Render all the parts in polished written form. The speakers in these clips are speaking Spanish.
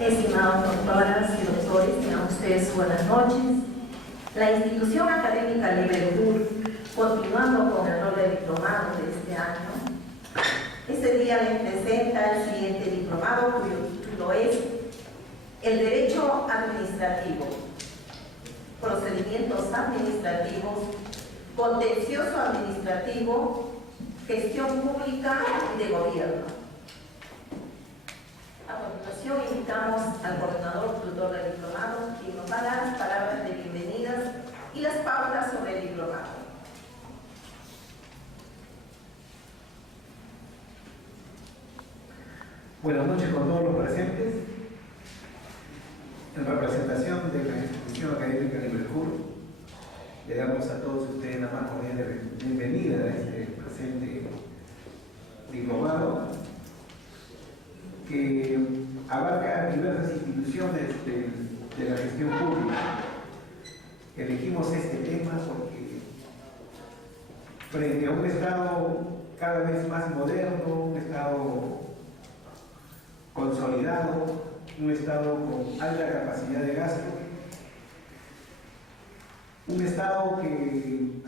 Estimados doctoras y doctores, tengan ustedes buenas noches. La institución académica Liverpool, continuando con el rol de diplomado de este año, este día les presenta el siguiente diplomado, cuyo título es El Derecho Administrativo, Procedimientos Administrativos, Contencioso Administrativo, Gestión Pública y de Gobierno. A continuación, invitamos al coordinador tutor del diplomado, quien nos va a dar las palabras de bienvenidas y las pautas sobre el diplomado. Buenas noches con todos los presentes. En representación de la Institución Académica Liverpool, le damos a todos ustedes la más cordial bienvenida a este presente diplomado que abarca diversas instituciones de la gestión pública. Elegimos este tema porque frente a un Estado cada vez más moderno, un Estado consolidado, un Estado con alta capacidad de gasto, un Estado que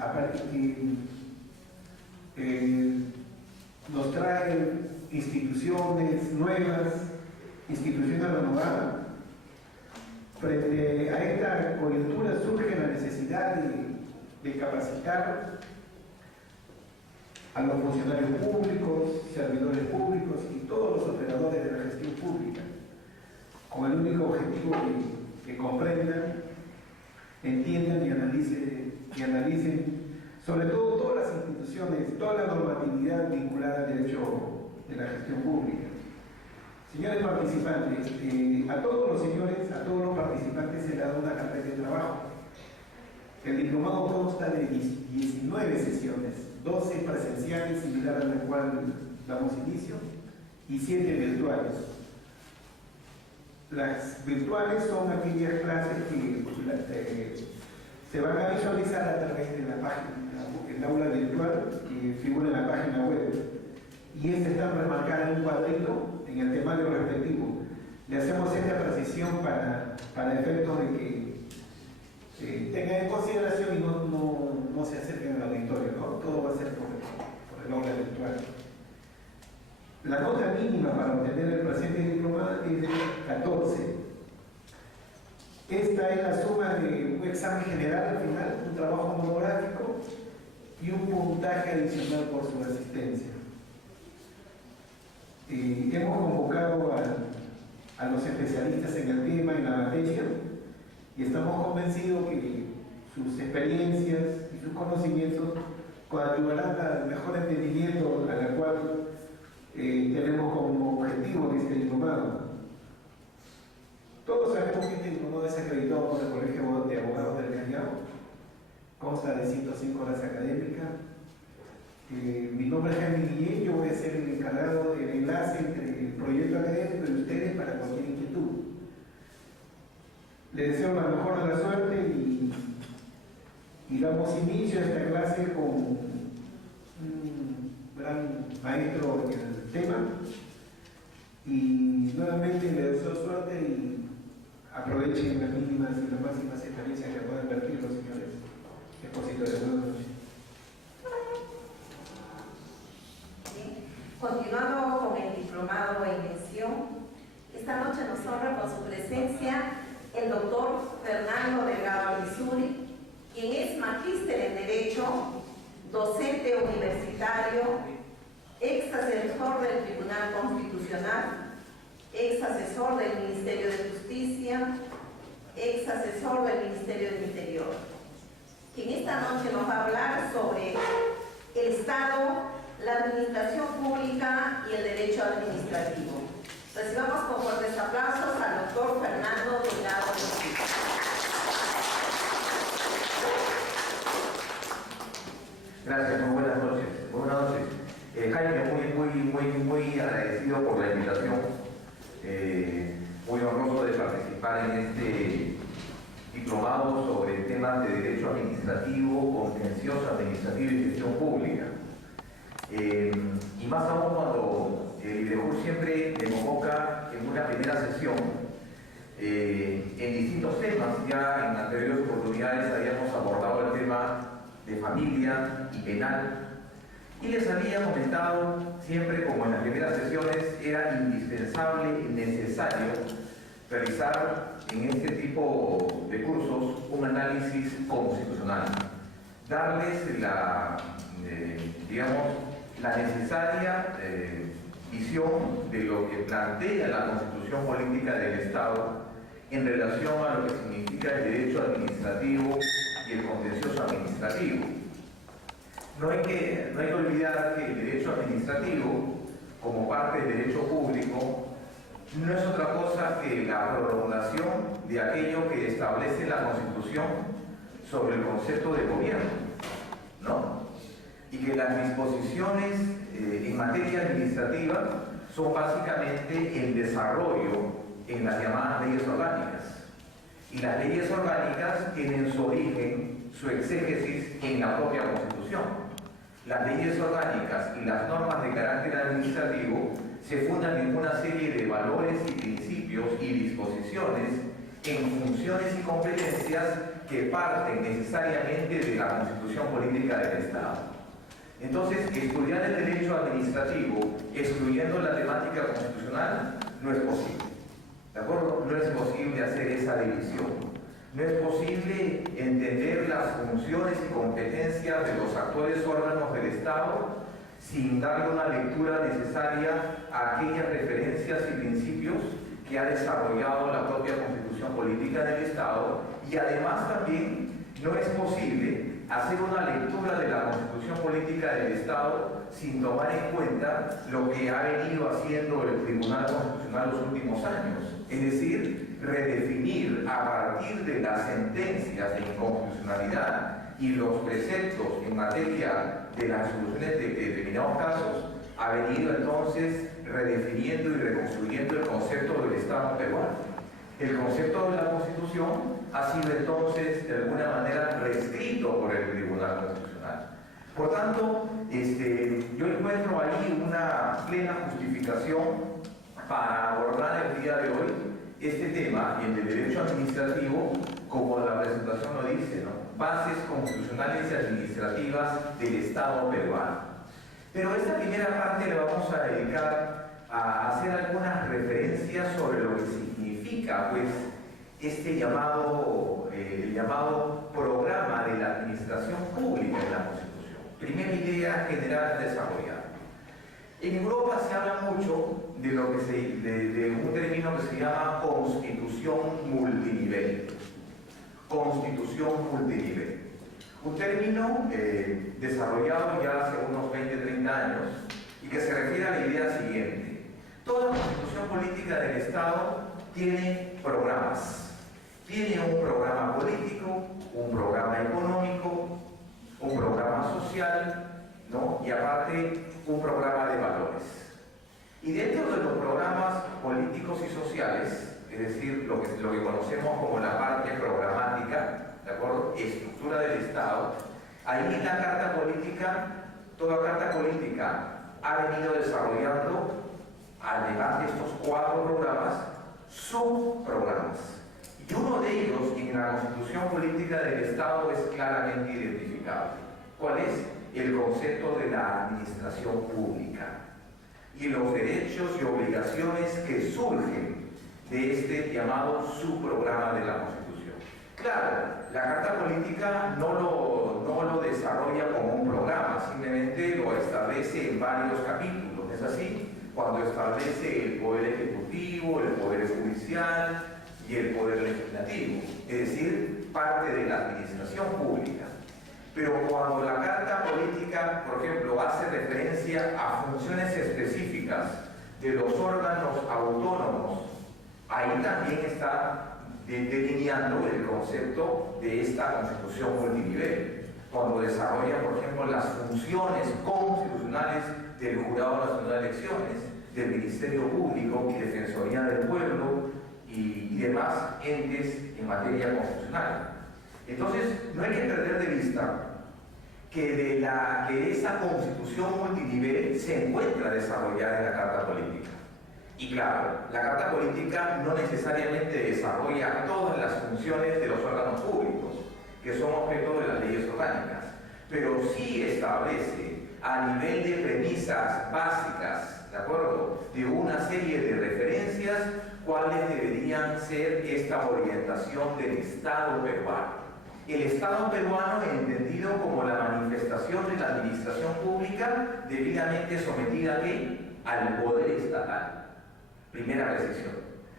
nos trae instituciones nuevas, instituciones renovadas. Frente a esta coyuntura surge la necesidad de capacitar a los funcionarios públicos, servidores públicos y todos los operadores de la gestión pública, con el único objetivo que comprendan, entiendan y analicen sobre todo todas las instituciones, toda la normatividad vinculada al derecho de la gestión pública. Señores participantes, a todos los participantes se le da una carpeta de trabajo. El diplomado consta de 19 sesiones, 12 presenciales, similar a la cual damos inicio, y 7 virtuales. Las virtuales son aquellas clases que se van a visualizar a través de la página, el aula virtual que figura en la página web. Y está remarcada en un cuadrito en el temario respectivo. Le hacemos esta precisión para efectos de que tengan en consideración y no se acerquen al auditorio, ¿no? Todo va a ser por el aula virtual. La nota mínima para obtener el presente diplomado es de 14. Esta es la suma de un examen general al final, un trabajo monográfico y un puntaje adicional por su asistencia. Hemos convocado a los especialistas en el tema, en la materia, y estamos convencidos que sus experiencias y sus conocimientos coadyuvarán al mejor entendimiento a la cual tenemos como objetivo de este diplomado. Todos sabemos que este diplomado es acreditado por el Colegio de Abogados del Callao, consta de 105 horas académicas. Mi nombre es Jaime Guillén, yo voy a ser el encargado del enlace entre el proyecto académico y ustedes para cualquier inquietud. Les deseo la mejor de la suerte y damos inicio a esta clase con un gran maestro en el tema. Y nuevamente les deseo suerte y aprovechen las mínimas y las máximas experiencias que puedan vertir los señores expositores. Buenas noches. Continuando con el diplomado en mención, esta noche nos honra con su presencia el doctor Fernando Delgado Alizuri, quien es magíster en Derecho, docente universitario, ex asesor del Tribunal Constitucional, ex asesor del Ministerio de Justicia, ex asesor del Ministerio del Interior, quien esta noche nos va a hablar sobre el Estado, la administración pública y el derecho administrativo. Recibamos con fuertes aplausos al doctor Fernando Delgado Alizuri. Gracias, muy buenas noches. Buenas noches. Jaime, muy agradecido por la invitación. Muy honroso de participar en este diplomado sobre temas de derecho administrativo, contencioso administrativo y gestión pública. Y más aún cuando Liverpool siempre me convoca en una primera sesión en distintos temas. Ya en anteriores oportunidades habíamos abordado el tema de familia y penal, y les había comentado siempre, como en las primeras sesiones, era indispensable y necesario realizar en este tipo de cursos un análisis constitucional, darles la necesaria visión de lo que plantea la Constitución Política del Estado en relación a lo que significa el derecho administrativo y el contencioso administrativo. No hay que olvidar que el derecho administrativo, como parte del derecho público, no es otra cosa que la prolongación de aquello que establece la Constitución sobre el concepto de gobierno, ¿no? Y que las disposiciones en materia administrativa son básicamente el desarrollo en las llamadas leyes orgánicas. Y las leyes orgánicas tienen su origen, su exégesis en la propia Constitución. Las leyes orgánicas y las normas de carácter administrativo se fundan en una serie de valores y principios y disposiciones en funciones y competencias que parten necesariamente de la Constitución Política del Estado. Entonces, estudiar el derecho administrativo excluyendo la temática constitucional no es posible. ¿De acuerdo? No es posible hacer esa división. No es posible entender las funciones y competencias de los actuales órganos del Estado sin darle una lectura necesaria a aquellas referencias y principios que ha desarrollado la propia Constitución Política del Estado, y además también no es posible hacer una lectura de la Constitución Política del Estado sin tomar en cuenta lo que ha venido haciendo el Tribunal Constitucional los últimos años, es decir, redefinir a partir de las sentencias de inconstitucionalidad y los preceptos en materia de las soluciones de determinados casos, ha venido entonces redefiniendo y reconstruyendo el concepto del Estado peruano. El concepto de la Constitución ha sido entonces de alguna manera reescrito por el Tribunal Constitucional. Por tanto, yo encuentro ahí una plena justificación para abordar el día de hoy este tema, el de derecho administrativo, como la presentación lo dice, ¿no? Bases constitucionales y administrativas del Estado peruano. Pero esta primera parte la vamos a dedicar a hacer algunas referencias sobre lo que significa, pues, este el llamado programa de la administración pública de la Constitución. Primera idea general a desarrollar. En Europa se habla mucho de un término que se llama constitución multinivel. Constitución multinivel. Un término desarrollado ya hace unos 20-30 años y que se refiere a la idea siguiente. Toda Constitución Política del Estado tiene programas. Tiene un programa político, un programa económico, un programa social, ¿no? Y aparte un programa de valores. Y dentro de los programas políticos y sociales, es decir, lo que conocemos como la parte programática, ¿de acuerdo? Estructura del Estado, ahí la carta política, toda carta política ha venido desarrollando, además de estos 4 programas, subprogramas. Y uno de ellos en la Constitución Política del Estado es claramente identificable. ¿Cuál es? El concepto de la administración pública y los derechos y obligaciones que surgen de este llamado subprograma de la Constitución. Claro, la Carta Política no lo desarrolla como un programa, simplemente lo establece en varios capítulos, ¿es así? Cuando establece el Poder Ejecutivo, el Poder Judicial y el Poder Legislativo, es decir, parte de la administración pública. Pero cuando la Carta Política, por ejemplo, hace referencia a funciones específicas de los órganos autónomos, ahí también está delineando el concepto de esta Constitución multinivel. Cuando desarrolla, por ejemplo, las funciones constitucionales del Jurado Nacional de Elecciones, del Ministerio Público y Defensoría del Pueblo y demás entes en materia constitucional. Entonces, no hay que perder de vista que esa Constitución multinivel se encuentra desarrollada en la Carta Política. Y claro, la Carta Política no necesariamente desarrolla todas las funciones de los órganos públicos, que son objeto de las leyes orgánicas, pero sí establece a nivel de premisas básicas, ¿de acuerdo?, de una serie de referencias cuáles deberían ser esta orientación del Estado peruano. El Estado peruano entendido como la manifestación de la administración pública debidamente sometida ¿a qué? Al poder estatal. Primera precisión.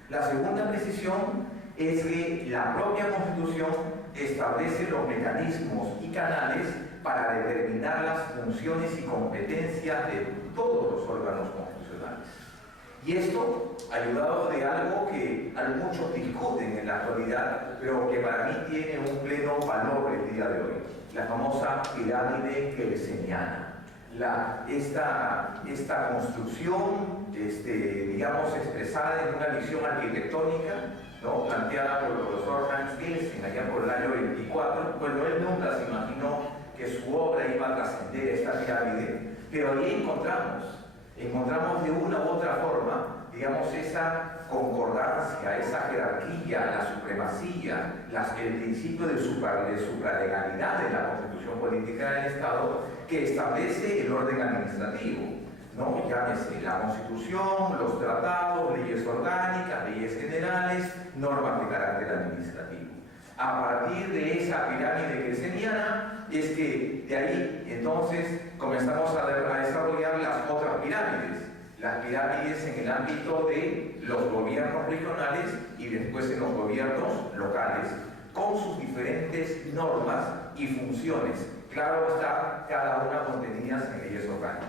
La segunda precisión es que la propia Constitución establece los mecanismos y canales para determinar las funciones y competencias de todos los órganos constitucionales. Y esto ayudado de algo que muchos discuten en la actualidad, pero que para mí tiene un pleno valor el día de hoy, la famosa pirámide kelseniana. Esta construcción, digamos, expresada en una visión arquitectónica, ¿no?, planteada por el profesor Hans Kelsen allá por el año 24. Bueno, él nunca se imaginó que su obra iba a trascender esta pirámide, pero ahí encontramos de una u otra forma, digamos, esa concordancia, esa jerarquía, la supremacía, el principio de supralegalidad de la Constitución Política del Estado, que establece el orden administrativo, ¿no? Llámese la Constitución, los tratados, leyes orgánicas, leyes generales, normas de carácter administrativo. A partir de esa pirámide kelseniana es que de ahí entonces comenzamos a desarrollar las otras pirámides. Las pirámides en el ámbito de los gobiernos regionales y después en los gobiernos locales, con sus diferentes normas y funciones. Claro está, cada una contenidas en leyes orgánicas.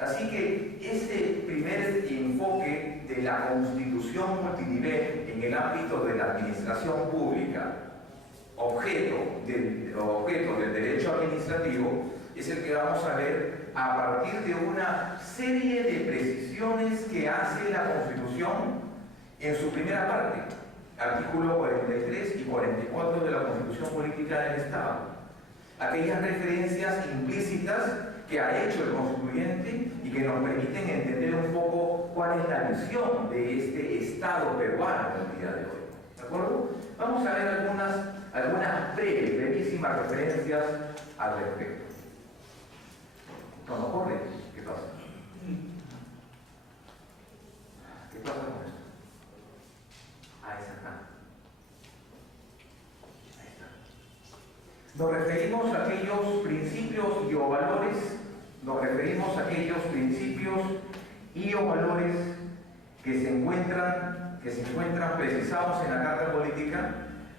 Así que ese primer enfoque de la constitución multinivel en el ámbito de la administración pública, objeto del derecho administrativo, es el que vamos a ver a partir de una serie de precisiones que hace la Constitución en su primera parte, artículo 43 y 44 de la Constitución Política del Estado. Aquellas referencias implícitas que ha hecho el constituyente y que nos permiten entender un poco cuál es la visión de este Estado peruano en el día de hoy. ¿De acuerdo? Vamos a ver algunas brevísimas referencias al respecto. No, no corre. ¿Qué pasa? ¿Qué pasa con esto? Es acá. Ahí está. Nos referimos a aquellos principios y o valores, que se encuentran precisados en la Carta Política,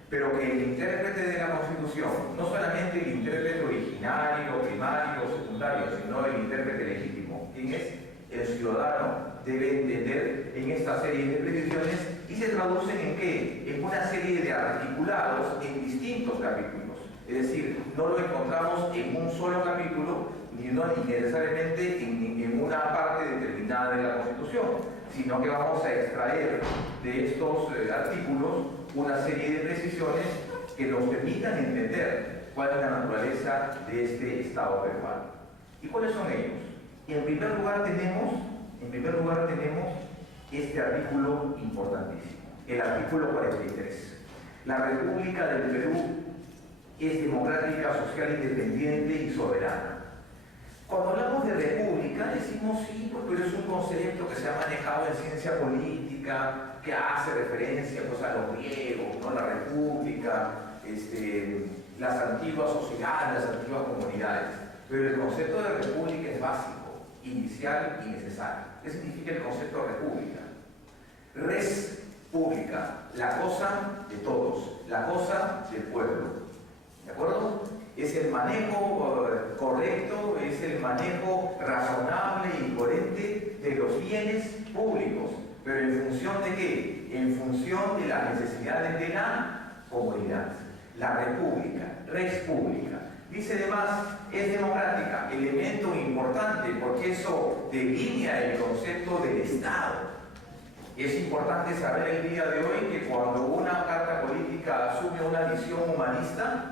pero que el intérprete de la Constitución, no solamente el intérprete originario, primario o secundario, sino el intérprete legítimo, quien es el ciudadano, debe entender en esta serie de precisiones, y se traducen ¿en qué? En una serie de articulados en distintos capítulos. Es decir, no lo encontramos en un solo capítulo, ni necesariamente en una parte determinada de la Constitución, sino que vamos a extraer de estos artículos una serie de precisiones que nos permitan entender cuál es la naturaleza de este Estado peruano. ¿Y cuáles son ellos? En primer lugar tenemos este artículo importantísimo, el artículo 43. La República del Perú es democrática, social, independiente y soberana. Cuando hablamos de república decimos sí, pero es un concepto que se ha manejado en ciencia política, que hace referencia pues, a los griegos, ¿no? La república, las antiguas sociedades, las antiguas comunidades. Pero el concepto de república es básico, inicial y necesario. ¿Qué significa el concepto de república? Res pública, la cosa de todos, la cosa del pueblo. ¿De acuerdo? Es el manejo correcto, es el manejo razonable y coherente de los bienes públicos. ¿Pero en función de qué? En función de las necesidades de la comunidad. La república, res pública. Dice además, es democrática, elemento importante porque eso delinea el concepto del Estado. Es importante saber el día de hoy que cuando una carta política asume una visión humanista,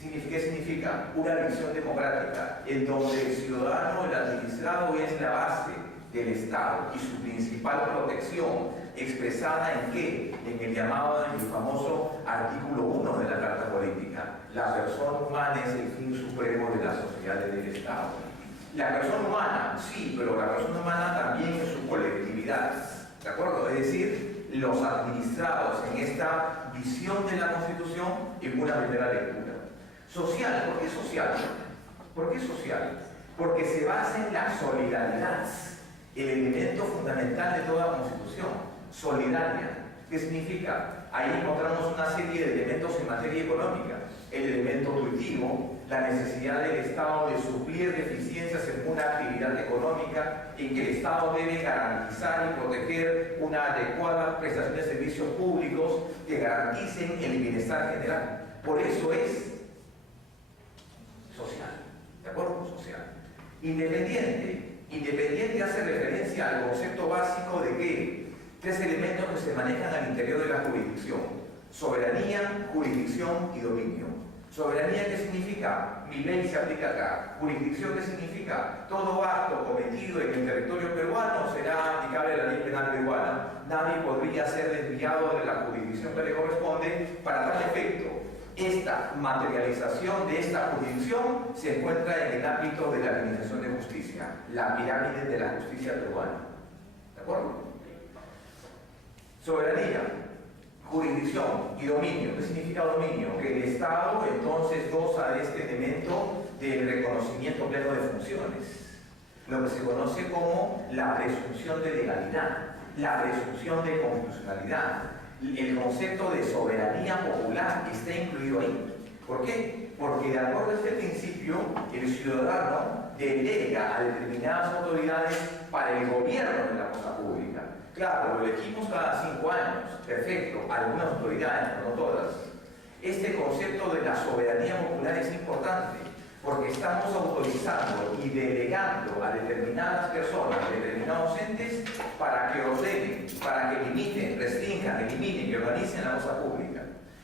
¿qué significa? Una visión democrática, en donde el ciudadano, el administrado, es la base del Estado y su principal protección, expresada ¿en qué? En el llamado, en el famoso artículo 1 de la Carta Política. La persona humana es el fin supremo de las sociedades del Estado. La persona humana, sí, pero la persona humana también en su colectividad, ¿de acuerdo? Es decir, los administrados en esta visión de la Constitución en una primera lectura. Social, ¿por qué social? ¿Por qué social? Porque se basa en la solidaridad, el elemento fundamental de toda Constitución, solidaria. ¿Qué significa? Ahí encontramos una serie de elementos en materia económica, el elemento tuitivo, la necesidad del Estado de suplir deficiencias en una actividad económica, en que el Estado debe garantizar y proteger una adecuada prestación de servicios públicos que garanticen el bienestar general. Por eso es social, ¿de acuerdo? Social. Independiente hace referencia al concepto básico de que tres elementos que se manejan al interior de la jurisdicción: soberanía, jurisdicción y dominio. Soberanía, ¿qué significa? Mi ley se aplica acá. Jurisdicción, ¿qué significa? Todo acto cometido en el territorio peruano será aplicable a la ley penal peruana. Nadie podría ser desviado de la jurisdicción que le corresponde para tal efecto. Esta materialización de esta jurisdicción se encuentra en el ámbito de la administración de justicia, la pirámide de la justicia peruana. ¿De acuerdo? Soberanía, jurisdicción y dominio. ¿Qué significa dominio? Que el Estado entonces goza de este elemento del reconocimiento pleno de funciones, lo que se conoce como la presunción de legalidad, la presunción de constitucionalidad. El concepto de soberanía popular está incluido ahí. ¿Por qué? Porque de acuerdo a este principio, el ciudadano delega a determinadas autoridades para el gobierno de la cosa pública. Claro, lo elegimos cada 5 años, perfecto, algunas autoridades, pero no todas. Este concepto de la soberanía popular es importante, porque estamos autorizando y delegando a determinadas personas, determinados entes, para que ordenen, para que limiten, restrinjan, eliminen y organicen la cosa pública.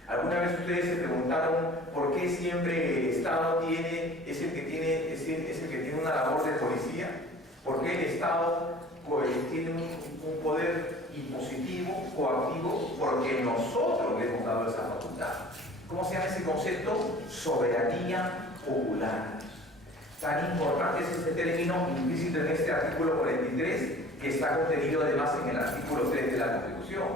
¿Alguna vez ustedes se preguntaron por qué siempre el Estado es el que tiene una labor de policía? ¿Por qué el Estado tiene un poder impositivo, coactivo? Porque nosotros le hemos dado esa facultad. ¿Cómo se llama ese concepto? Soberanía popular. Tan importante es este término implícito en este artículo 43, que está contenido además en el artículo 3 de la Constitución.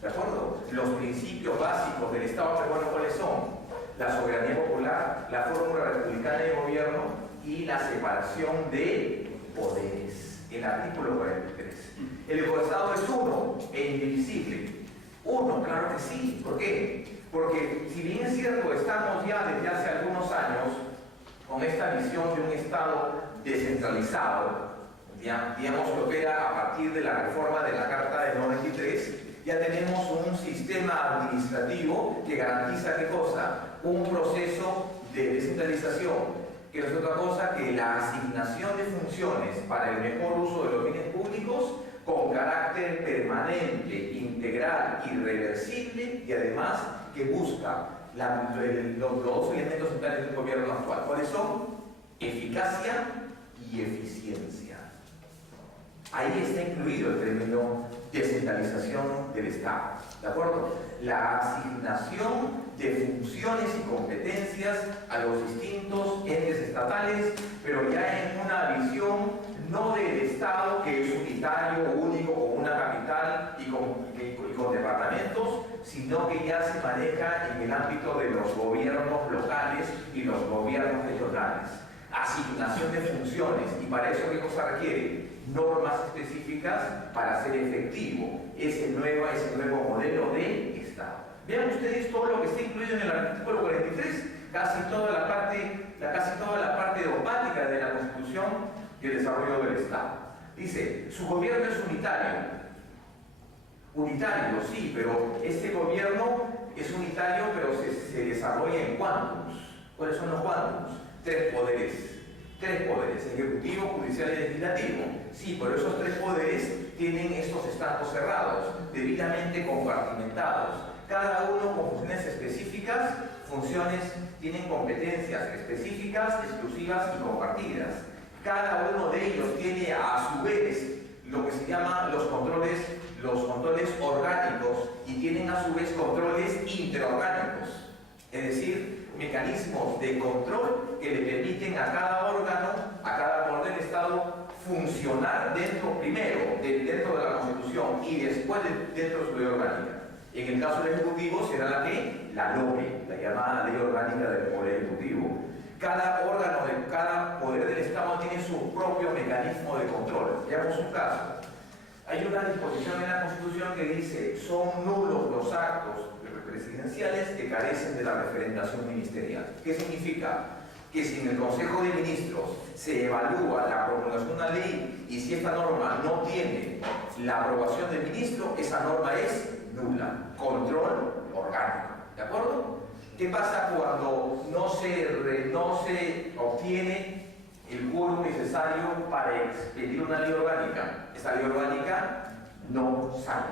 ¿De acuerdo? Los principios básicos del Estado peruano, ¿cuáles son? La soberanía popular, la fórmula republicana de gobierno y la separación de poderes. El artículo 43. El Estado es uno e indivisible. Uno, claro que sí. ¿Por qué? Porque si bien es cierto, estamos ya desde hace algunos años con esta visión de un Estado descentralizado, digamos que opera a partir de la reforma de la Carta del 93, ya tenemos un sistema administrativo que garantiza ¿qué cosa? Un proceso de descentralización, que no es otra cosa que la asignación de funciones para el mejor uso de los bienes públicos con carácter permanente, integral, irreversible y además que busca los dos elementos centrales del gobierno actual. ¿Cuáles son? Eficacia y eficiencia. Ahí está incluido el término descentralización del Estado. ¿De acuerdo? La asignación de funciones y competencias a los distintos entes estatales, pero ya en una visión no del Estado que es unitario, único, con una capital y con departamentos, sino que ya se maneja en el ámbito de los gobiernos locales y los gobiernos regionales. Asignación de funciones, y para eso ¿qué cosa requiere? Normas específicas para ser efectivo ese nuevo modelo de Estado. Vean ustedes todo lo que está incluido en el artículo 43, casi toda la parte dogmática de la Constitución y el desarrollo del Estado. Dice, su gobierno es unitario. Unitario, sí, pero este gobierno es unitario, pero se desarrolla en cuántos. ¿Cuáles son los cuántos? Tres poderes, ejecutivo, judicial y legislativo. Sí, pero esos tres poderes tienen estos estados cerrados, debidamente compartimentados, cada uno con funciones específicas, tienen competencias específicas, exclusivas y compartidas. Cada uno de ellos tiene a su vez lo que se llaman los controles orgánicos y tienen a su vez controles interorgánicos, es decir, mecanismos de control que le permiten a cada órgano, a cada poder del Estado funcionar dentro de la Constitución y después dentro de su ley orgánica. En el caso del Ejecutivo será la LOPE, la llamada Ley Orgánica del Poder Ejecutivo. Cada órgano de cada poder del Estado tiene su propio mecanismo de control. Veamos un caso. Hay una disposición en la Constitución que dice: son nulos los actos presidenciales que carecen de la referendación ministerial. ¿Qué significa? Que si en el Consejo de Ministros se evalúa la promulgación de una ley y si esta norma no tiene la aprobación del ministro, esa norma es nula. Control orgánico. ¿De acuerdo? ¿Qué pasa cuando no se obtiene el quórum necesario para expedir una ley orgánica? Esa ley orgánica no sale,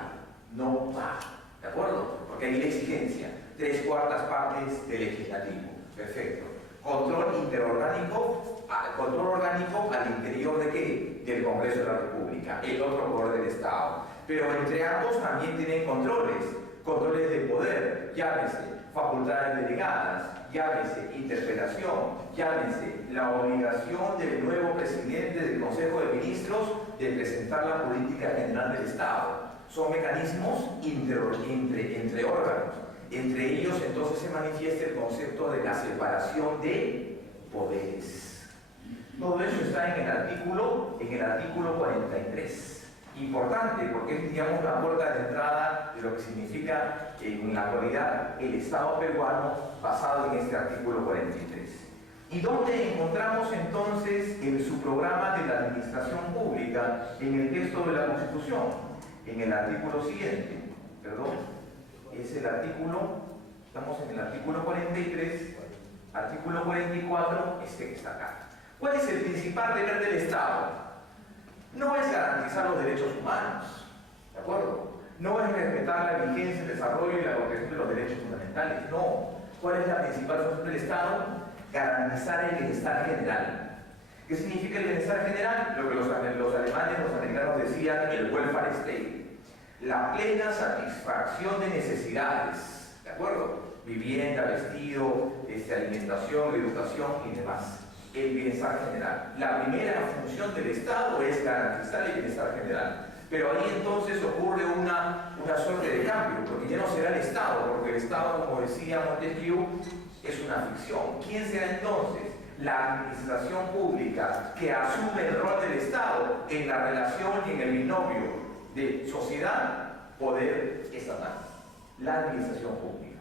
no va. ¿De acuerdo? Porque hay la exigencia, 3/4 partes del legislativo. Perfecto. Control interorgánico, control orgánico al interior ¿de qué? Del Congreso de la República, el otro poder del Estado. Pero entre ambos también tienen controles de poder, llámese facultades delegadas, llámese interpelación, llámese la obligación del nuevo presidente del Consejo de Ministros de presentar la política general del Estado. Son mecanismos entre órganos. Entre ellos entonces se manifiesta el concepto de la separación de poderes. Todo eso está en el artículo 43. Importante porque es, digamos, la puerta de entrada de lo que significa en la actualidad el Estado peruano basado en este artículo 43. ¿Y dónde encontramos entonces el subprograma de la administración pública en el texto de la Constitución? En el artículo siguiente, es el artículo, estamos en el artículo 43, artículo 44, que está acá. ¿Cuál es el principal deber del Estado? No es garantizar los derechos humanos, ¿de acuerdo? No es respetar la vigencia, el desarrollo y la protección de los derechos fundamentales, no. ¿Cuál es la principal función del Estado? Garantizar el bienestar general. ¿Qué significa el bienestar general? Lo que los alemanes, los americanos decían el welfare state. La plena satisfacción de necesidades, ¿de acuerdo? Vivienda, vestido, alimentación, educación y demás. El bienestar general. La primera función del Estado es garantizar el bienestar general. Pero ahí entonces ocurre una suerte de cambio, porque ya no será el Estado, porque el Estado, como decía Montesquieu, es una ficción. ¿Quién será entonces? La administración pública que asume el rol del Estado en la relación y en el binomio de sociedad, poder estatal. La administración pública.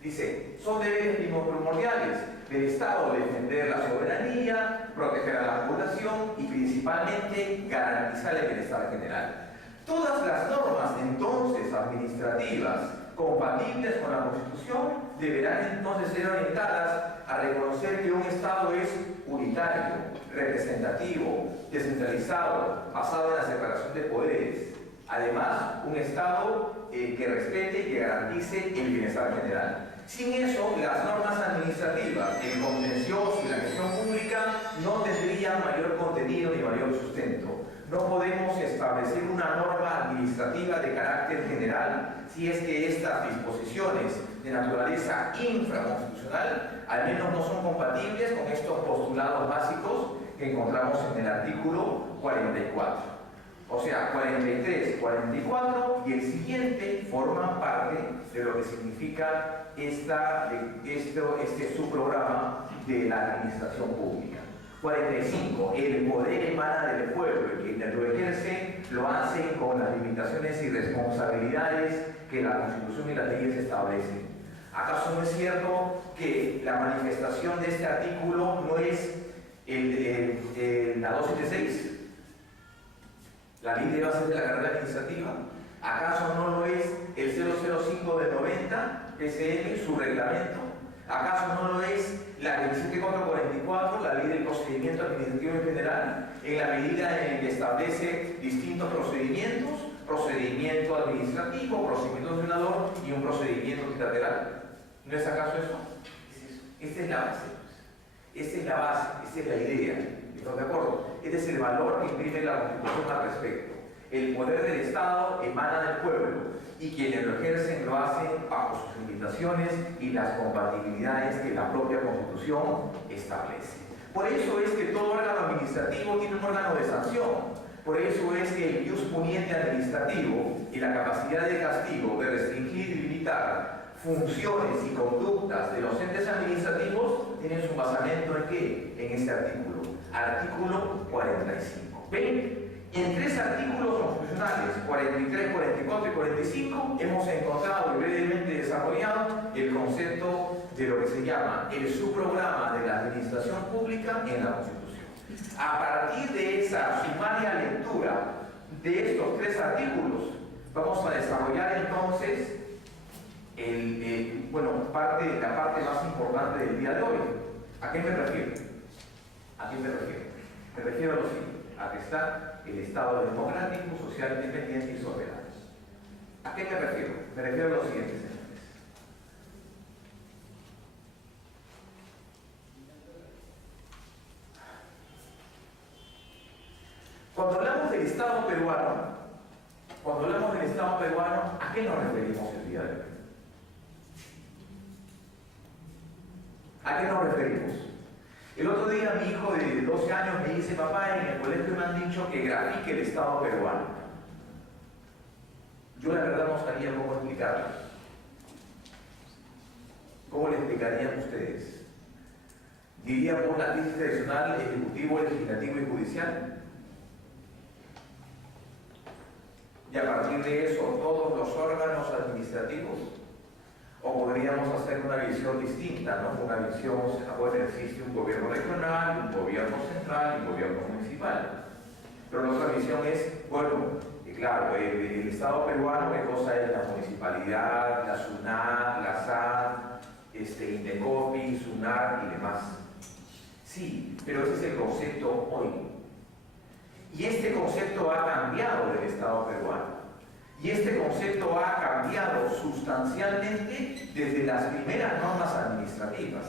Dice, son deberes primordiales del Estado defender la soberanía, proteger a la población y principalmente garantizar el bienestar general. Todas las normas entonces administrativas compatibles con la Constitución deberán entonces ser orientadas a reconocer que un Estado es unitario, representativo, descentralizado, basado en la separación de poderes. Además, un Estado que respete y que garantice el bienestar general. Sin eso, las normas administrativas, el contencioso y la gestión pública no tendrían mayor contenido ni mayor sustento. No podemos establecer una norma administrativa de carácter general si es que estas disposiciones de naturaleza infraconstitucional al menos no son compatibles con estos postulados básicos que encontramos en el artículo 44. O sea, 43, 44 y el siguiente forman parte de lo que significa este subprograma de la administración pública. 45. El poder emana del pueblo y quienes lo ejercen lo hacen con las limitaciones y responsabilidades que la Constitución y las leyes establecen. ¿Acaso no es cierto que la manifestación de este artículo no es la 276? La ley de bases de la carrera administrativa. ¿Acaso no lo es el 005 del 90, PCM, su reglamento? ¿Acaso no lo es la 27444, la ley del procedimiento administrativo en general, en la medida en que establece distintos procedimientos, procedimiento administrativo, procedimiento sancionador y un procedimiento trilateral? ¿No es acaso eso? Esta es la base. Esta es la base, esta es la idea. ¿Estamos de acuerdo? Este es el valor que imprime la Constitución al respecto. El poder del Estado emana del pueblo y quienes lo ejercen lo hacen bajo sus limitaciones y las compatibilidades que la propia Constitución establece. Por eso es que todo órgano administrativo tiene un órgano de sanción. Por eso es que el ius puniente administrativo y la capacidad de castigo, de restringir y limitar funciones y conductas de los entes administrativos tienen su basamento ¿en qué? En este artículo. Artículo 45. ¿Ven? En 3 artículos constitucionales, 43, 44 y 45, hemos encontrado y brevemente desarrollado el concepto de lo que se llama el subprograma de la administración pública en la Constitución. A partir de esa sumaria lectura de estos 3 artículos, vamos a desarrollar entonces la parte más importante del día de hoy. ¿A qué me refiero? ¿A qué me refiero? Me refiero a lo siguiente, a que está el Estado democrático, social, independiente y soberano. ¿A qué me refiero? Me refiero a lo siguiente, señores. Cuando hablamos del Estado peruano, ¿a qué nos referimos el día de hoy? ¿A qué nos referimos? El otro día mi hijo de 12 años me dice, papá, en el colegio me han dicho que grafique el Estado peruano. Yo la verdad no sabía cómo explicarlo. ¿Cómo le explicarían ustedes? Diríamos la crisis tradicional, ejecutivo, legislativo y judicial. Y a partir de eso, todos los órganos administrativos. O podríamos hacer una visión distinta, ¿no? Una visión, bueno, existe un gobierno regional, un gobierno central y un gobierno municipal. Pero nuestra visión es, bueno, claro, el Estado peruano, ¿qué cosa es? La municipalidad, la SUNAT, la SAT, Indecopi, SUNAT y demás. Sí, pero ese es el concepto hoy. Y este concepto ha cambiado del Estado peruano. Y este concepto ha cambiado sustancialmente desde las primeras normas administrativas.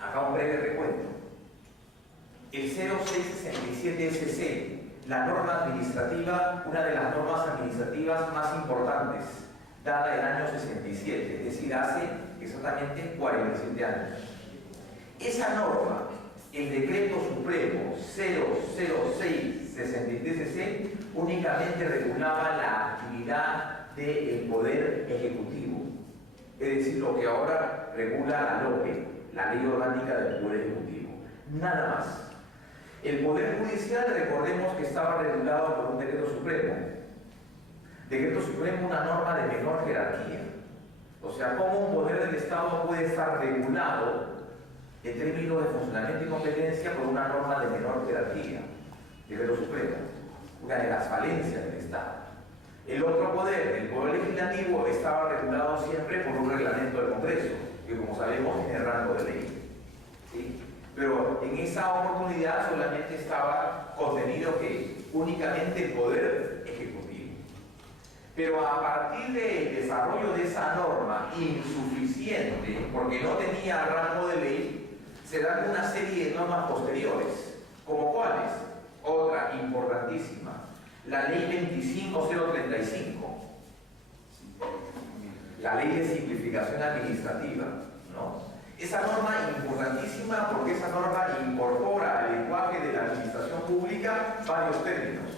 Acá un breve recuento. El 0667 SC, la norma administrativa, una de las normas administrativas más importantes, dada el año 67, es decir, hace exactamente 47 años. Esa norma, el decreto supremo 00663CC, únicamente regulaba la actividad del Poder Ejecutivo, es decir, lo que ahora regula la LOPE, la Ley Orgánica del Poder Ejecutivo. Nada más. El Poder Judicial, recordemos que estaba regulado por un decreto supremo. Decreto supremo, una norma de menor jerarquía. O sea, ¿cómo un poder del Estado puede estar regulado en términos de funcionamiento y competencia por una norma de menor jerarquía? Decreto supremo, una de las falencias del Estado. El otro poder, el poder legislativo, estaba regulado siempre por un reglamento del Congreso, que como sabemos tiene rango de ley. ¿Sí? Pero en esa oportunidad solamente estaba contenido que únicamente el poder ejecutivo. Pero a partir del desarrollo de esa norma insuficiente, porque no tenía rango de ley, se dan una serie de normas posteriores, como cuáles. Otra importantísima, la ley 25035, la ley de simplificación administrativa, ¿no? Esa norma importantísima porque esa norma incorpora al lenguaje de la administración pública varios términos.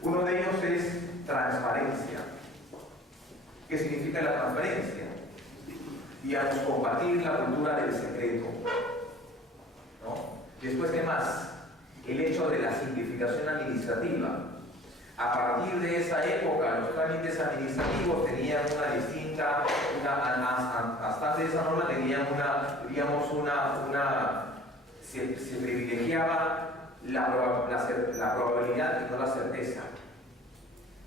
Uno de ellos es transparencia. ¿Qué significa la transparencia? Digamos, combatir la cultura del secreto, ¿no? Después, ¿qué más? El hecho de la simplificación administrativa. A partir de esa época, los trámites administrativos tenían una distinta, hasta antes de esa norma tenían se privilegiaba la probabilidad y no la certeza.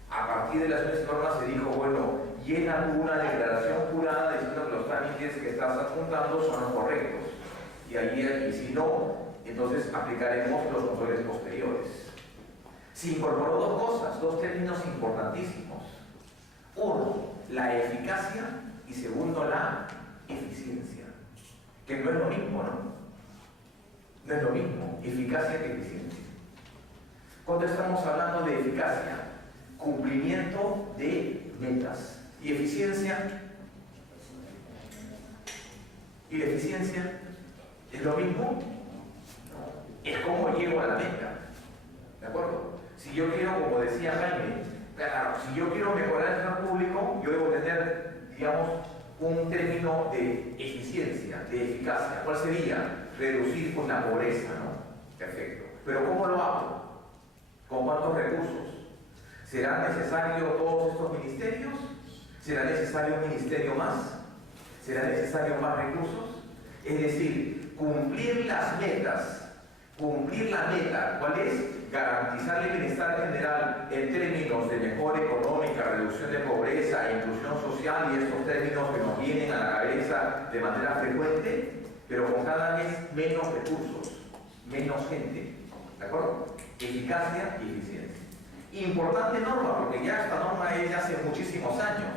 A partir de las nuevas normas se dijo, bueno, llena una declaración jurada diciendo que los trámites que estás adjuntando son los correctos. Y si no, entonces aplicaremos los controles posteriores. Se incorporó dos cosas, dos términos importantísimos. Uno, la eficacia y segundo, la eficiencia. Que no es lo mismo, ¿no? No es lo mismo eficacia que eficiencia. Cuando estamos hablando de eficacia, cumplimiento de metas. ¿Y eficiencia? ¿Y la eficiencia es lo mismo? Es cómo llego a la meta. ¿De acuerdo? Si yo quiero, como decía Jaime, claro, si yo quiero mejorar el sector público, yo debo tener, digamos, un término de eficiencia, de eficacia. ¿Cuál sería? Reducir con la pobreza, ¿no? Perfecto. Pero ¿cómo lo hago? ¿Con cuántos recursos? ¿Será necesario todos estos ministerios? ¿Será necesario un ministerio más? ¿Será necesario más recursos? Es decir, cumplir las metas. Cumplir la meta, ¿cuál es? Garantizar el bienestar general en términos de mejora económica, reducción de pobreza, inclusión social y estos términos que nos vienen a la cabeza de manera frecuente, pero con cada vez menos recursos, menos gente. ¿De acuerdo? Eficacia y eficiencia. Importante norma, porque ya esta norma es de hace muchísimos años.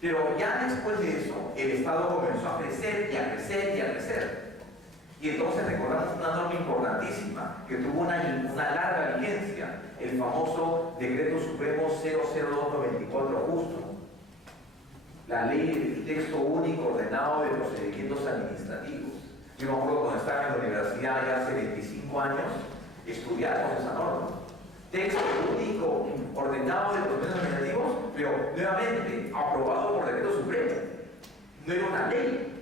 Pero ya después de eso, el Estado comenzó a crecer y a crecer y a crecer. Y entonces recordamos una norma importantísima que tuvo una larga vigencia, el famoso Decreto Supremo 00294 justo, la ley del texto único ordenado de procedimientos administrativos. Yo me acuerdo cuando estaba en la universidad ya hace 25 años, estudiamos esa norma. Texto único ordenado de procedimientos administrativos, pero nuevamente aprobado por Decreto Supremo. No era una ley,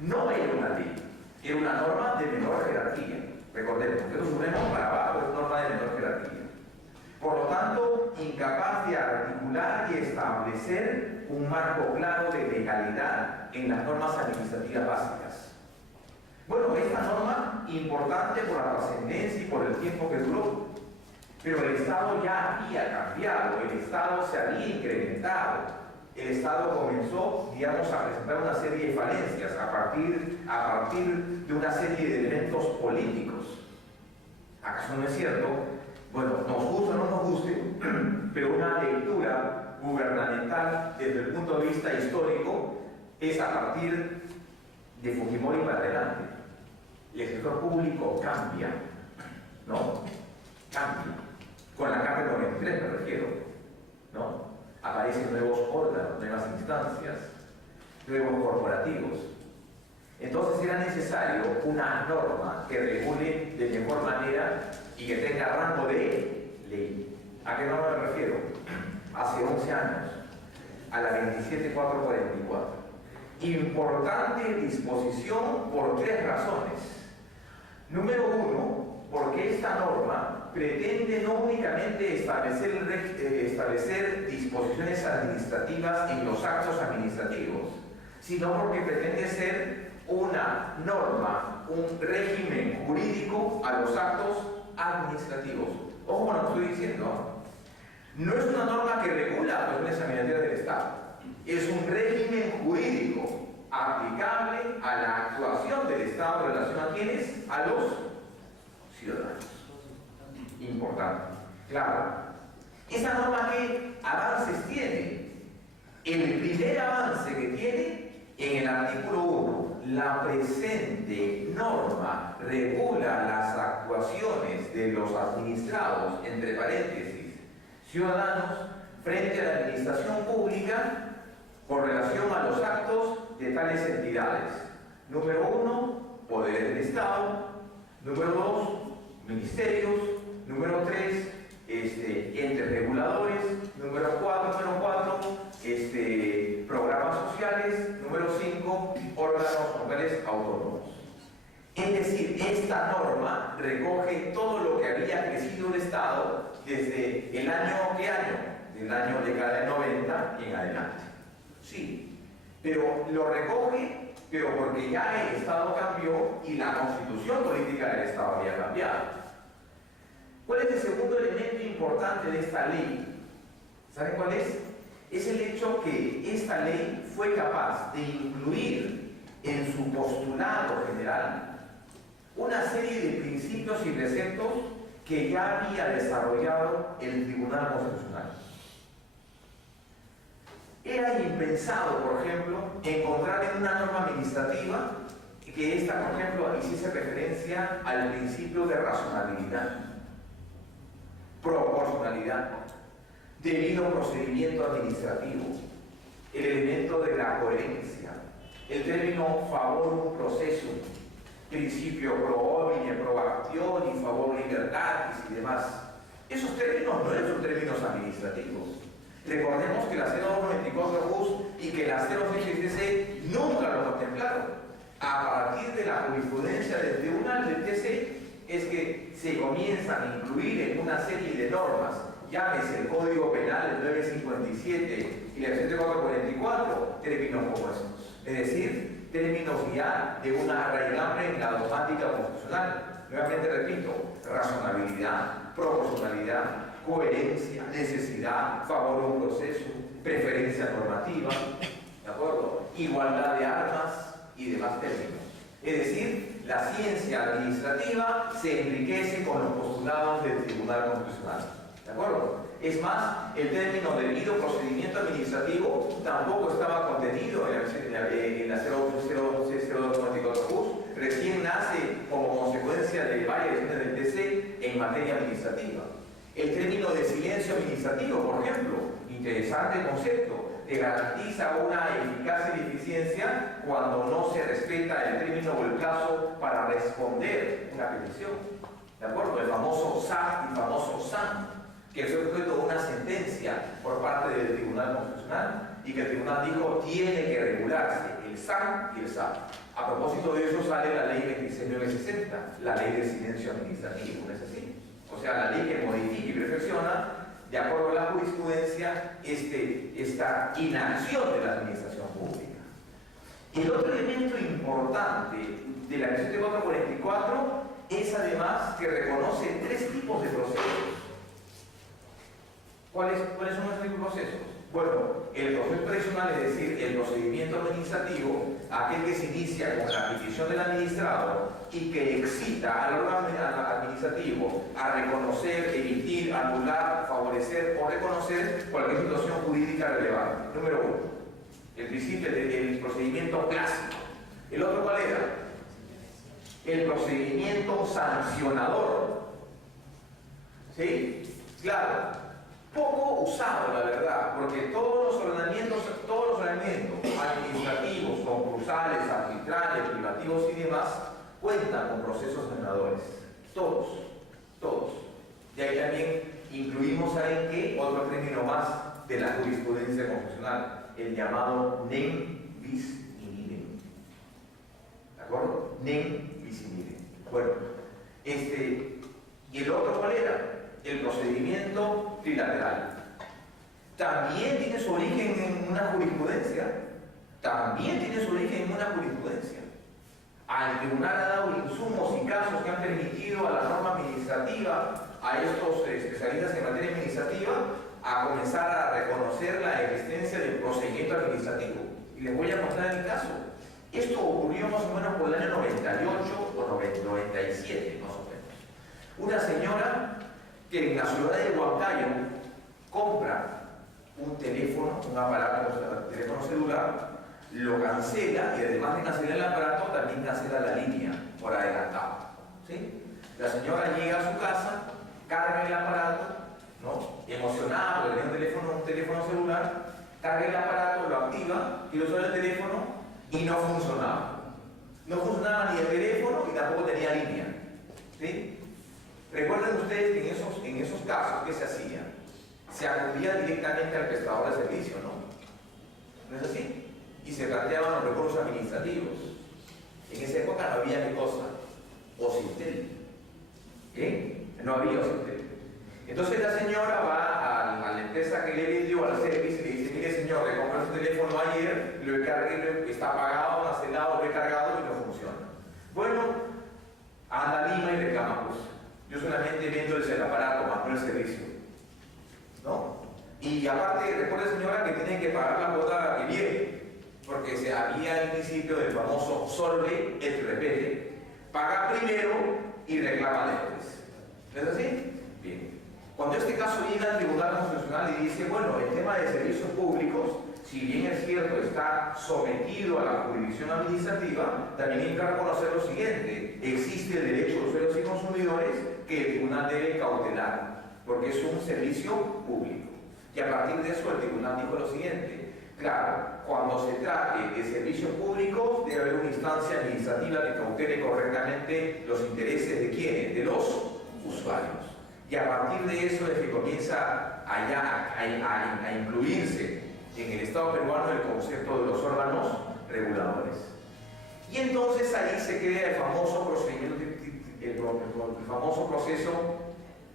no era una ley. Era una norma de menor jerarquía. Recordemos, que lo Supremo para abajo es norma de menor jerarquía. Por lo tanto, incapaz de articular y establecer un marco claro de legalidad en las normas administrativas básicas. Bueno, esta norma, importante por la trascendencia y por el tiempo que duró, pero el Estado ya había cambiado, el Estado se había incrementado. El Estado comenzó, digamos, a presentar una serie de falencias a partir de una serie de elementos políticos. ¿Acaso no es cierto? Bueno, nos guste o no nos guste, pero una lectura gubernamental desde el punto de vista histórico es a partir de Fujimori para adelante. El sector público cambia, ¿no? Cambia. Con la Carta 93 me refiero, ¿no? Aparecen nuevos órganos, nuevas instancias, nuevos corporativos. Entonces era necesario una norma que regule de mejor manera y que tenga rango de ley. ¿A qué norma me refiero? Hace 11 años, a la 27444. Importante disposición por 3 razones. Número 1, porque esta norma pretende no únicamente establecer disposiciones administrativas en los actos administrativos, sino porque pretende ser una norma, un régimen jurídico a los actos administrativos. Ojo con lo que estoy diciendo. No es una norma que regula cuestiones administrativas del Estado. Es un régimen jurídico aplicable a la actuación del Estado en relación a quienes, a los ciudadanos. Importante. Claro. ¿Esa norma qué avances tiene? El primer avance que tiene en el artículo 1, la presente norma regula las actuaciones de los administrados, entre paréntesis, ciudadanos, frente a la administración pública con relación a los actos de tales entidades. Número 1, poderes del Estado. Número 2, ministerios. Número 3, entes reguladores. Número 4, programas sociales. Número 5, órganos locales autónomos. Es decir, esta norma recoge todo lo que había crecido el Estado desde el año, ¿qué año? Del año de década del 90 y en adelante. Sí, pero lo recoge, pero porque ya el Estado cambió y la constitución política del Estado había cambiado. ¿Cuál es el segundo elemento importante de esta ley? ¿Saben cuál es? Es el hecho que esta ley fue capaz de incluir en su postulado general una serie de principios y preceptos que ya había desarrollado el Tribunal Constitucional. Era impensado, por ejemplo, encontrar en una norma administrativa que esta, por ejemplo, hiciese referencia al principio de razonabilidad, proporcionalidad, debido procedimiento administrativo, el elemento de la coherencia, el término favor proceso, principio pro homine, pro actione, favor libertatis y demás. Esos términos no son términos administrativos. Recordemos que la 0194 Bus y que la 06 nunca lo contemplaron. A partir de la jurisprudencia del tribunal del TC es que se comienzan a incluir en una serie de normas, llámese el Código Penal del 957 y la 7444, términos como estos. Es decir, términos ya de una raigambre en la dogmática constitucional. Nuevamente repito, razonabilidad, proporcionalidad, coherencia, necesidad, favor a un proceso, preferencia normativa, ¿de acuerdo? Igualdad de armas y demás términos. Es decir, la ciencia administrativa se enriquece con los postulados del Tribunal Constitucional. ¿De acuerdo? Es más, el término debido procedimiento administrativo tampoco estaba contenido en la 0294 Bus. Recién nace como consecuencia de varias decisiones del TC en materia administrativa. El término de silencio administrativo, por ejemplo, interesante concepto, que garantiza una eficacia y eficiencia cuando no se respeta el término o el plazo para responder una petición. ¿De acuerdo? El famoso SAC y famoso SAN, que fue objeto de una sentencia por parte del Tribunal Constitucional y que el Tribunal dijo tiene que regularse el SAN y el SAC. A propósito de eso sale la ley 26960, la ley del silencio administrativo, ¿no es así? O sea, la ley que modifica y perfecciona, de acuerdo a la jurisprudencia, esta inacción de la administración pública. Y el otro elemento importante de la 7444 es además que reconoce tres tipos de procesos. ¿Cuáles son los tipos de procesos? Bueno, el proceso tradicional, es decir, el procedimiento administrativo, aquel que se inicia con la petición del administrado y que excita al órgano administrativo a reconocer, emitir, anular, favorecer o reconocer cualquier situación jurídica relevante. Número uno, el principio del procedimiento clásico. ¿El otro cuál era? El procedimiento sancionador. ¿Sí? Claro. Poco usado, la verdad, porque todos los ordenamientos administrativos, concursales, arbitrales, privativos y demás cuentan con procesos sancionadores. Todos. De ahí también incluimos ahí que otro término más de la jurisprudencia constitucional, el llamado nem bis in idem. ¿De acuerdo? Nem bis in idem. Bueno, ¿y el otro cuál era? El procedimiento trilateral. También tiene su origen en una jurisprudencia. Al tribunal ha dado insumos y casos que han permitido a la norma administrativa, a estos especialistas en materia administrativa, a comenzar a reconocer la existencia del procedimiento administrativo. Y les voy a contar el caso. Esto ocurrió más o menos por el año 98 o 97, más o menos. Una señora que en la ciudad de Huancayo compra un teléfono, un aparato, teléfono celular, lo cancela y además de cancelar el aparato también cancela la línea por adelantado. ¿Sí? La señora llega a su casa, carga el aparato, ¿no? Emocionada porque tenía un teléfono celular, carga el aparato, lo activa, quiere usar el teléfono y no funcionaba. No funcionaba ni el teléfono y tampoco tenía línea. ¿Sí? Recuerden ustedes que en esos casos, ¿qué se hacía? Se acudía directamente al prestador de servicio, ¿no es así? Y se planteaban los recursos administrativos. En esa época no había qué cosa, Ocitel. No había Ocitel. Entonces la señora va a la empresa que le vendió al servicio y le dice, mire señor, le compré su teléfono ayer, lo cargué, está apagado, cancelado, recargado y no funciona. Bueno, anda a Lima y reclama pues. Yo solamente vendo el aparato, más no el servicio. ¿No? Y aparte, recuerde señora que tienen que pagar la cuota que viene, porque se había el principio del famoso solve et repete. Paga primero y reclama después. ¿No es así? Bien. Cuando este caso llega al Tribunal Constitucional y dice, bueno, el tema de servicios públicos si bien es cierto, está sometido a la jurisdicción administrativa, también hay que reconocer lo siguiente: existe el derecho de usuarios y consumidores que el tribunal debe cautelar, porque es un servicio público. Y a partir de eso el tribunal dijo lo siguiente: claro, cuando se trate de servicios públicos debe haber una instancia administrativa que cautele correctamente los intereses de ¿quiénes? De los usuarios. Y a partir de eso es que comienza a incluirse en el Estado peruano el concepto de los órganos reguladores. Y entonces ahí se crea el famoso procedimiento, el famoso proceso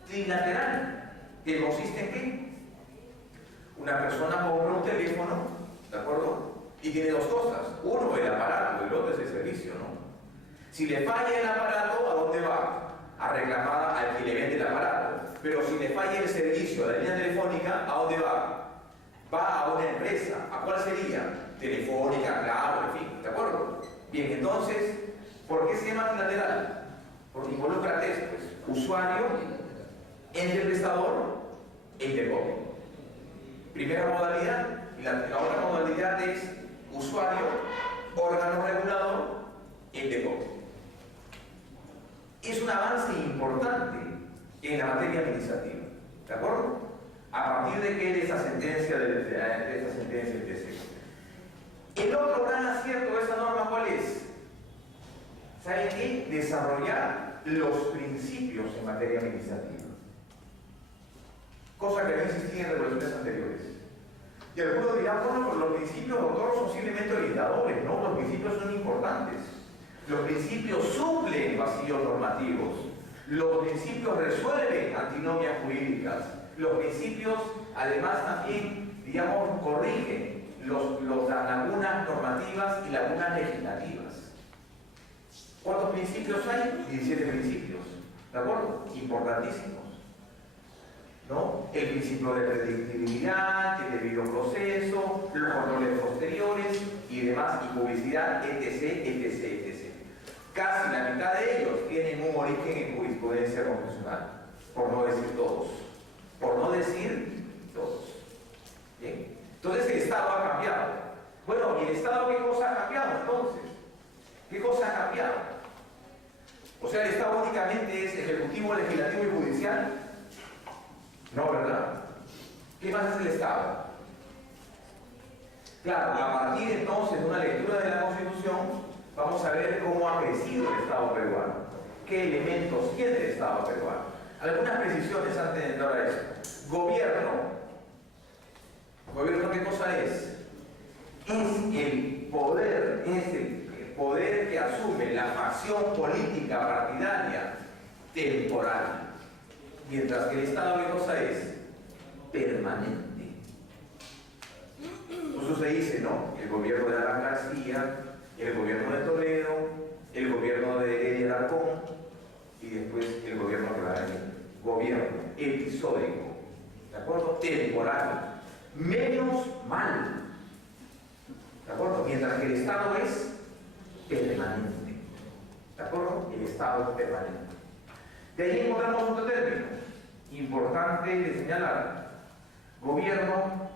trilateral, que consiste en ¿qué? Una persona compra un teléfono, ¿de acuerdo? Y tiene dos cosas: uno, el aparato, y el otro es el servicio, ¿no? Si le falla el aparato, ¿a dónde va? A reclamar al que le vende el aparato. Pero si le falla el servicio, la línea telefónica, ¿a dónde va? Va a una empresa. ¿A cuál sería? Telefónica, Claro, en fin, ¿de acuerdo? Bien, entonces, ¿por qué se llama trilateral? Porque involucra tres, pues: usuario, ente prestador e intercopio. Primera modalidad. Y la otra modalidad es usuario, órgano regulador, ente copio. Es un avance importante en la materia administrativa, ¿de acuerdo? A partir de que de esa sentencia del TC. El otro gran acierto de esa norma, ¿cuál es? ¿Saben qué? Desarrollar los principios en materia administrativa, cosa que no existía en regulaciones anteriores. Y algunos dirán: bueno, pues los principios, doctor, son simplemente orientadores. No, los principios son importantes. Los principios suplen vacíos normativos. Los principios resuelven antinomias jurídicas. Los principios, además, también, digamos, corrigen las lagunas normativas y lagunas legislativas. ¿Cuántos principios hay? 17 principios. ¿De acuerdo? Importantísimos, ¿no? El principio de predictibilidad, el debido proceso, los controles posteriores y demás, y publicidad, etc. Casi la mitad de ellos tienen un origen en jurisprudencia constitucional, por no decir todos. Por no decir todos. ¿Bien? Entonces el Estado ha cambiado. Bueno, ¿y el Estado qué cosa ha cambiado entonces? ¿Qué cosa ha cambiado? O sea, el Estado únicamente es ejecutivo, legislativo y judicial. No, ¿verdad? ¿Qué más es el Estado? Claro, a partir entonces de una lectura de la Constitución, vamos a ver cómo ha crecido el Estado peruano, qué elementos tiene el Estado peruano. Algunas precisiones antes de entrar a eso. Gobierno. ¿Gobierno qué cosa es? Es el poder que asume la facción política partidaria temporal. Mientras que el Estado, ¿qué cosa es? Permanente. Por eso se dice, ¿no? El gobierno de Alan García, el gobierno de Toledo, el gobierno de Heredia Alarcón y después el gobierno que va a venir. Gobierno episódico, ¿de acuerdo? Temporal. Menos mal, ¿de acuerdo? Mientras que el Estado es permanente, ¿de acuerdo? El Estado es permanente. De ahí encontramos otro término importante de señalar: gobierno,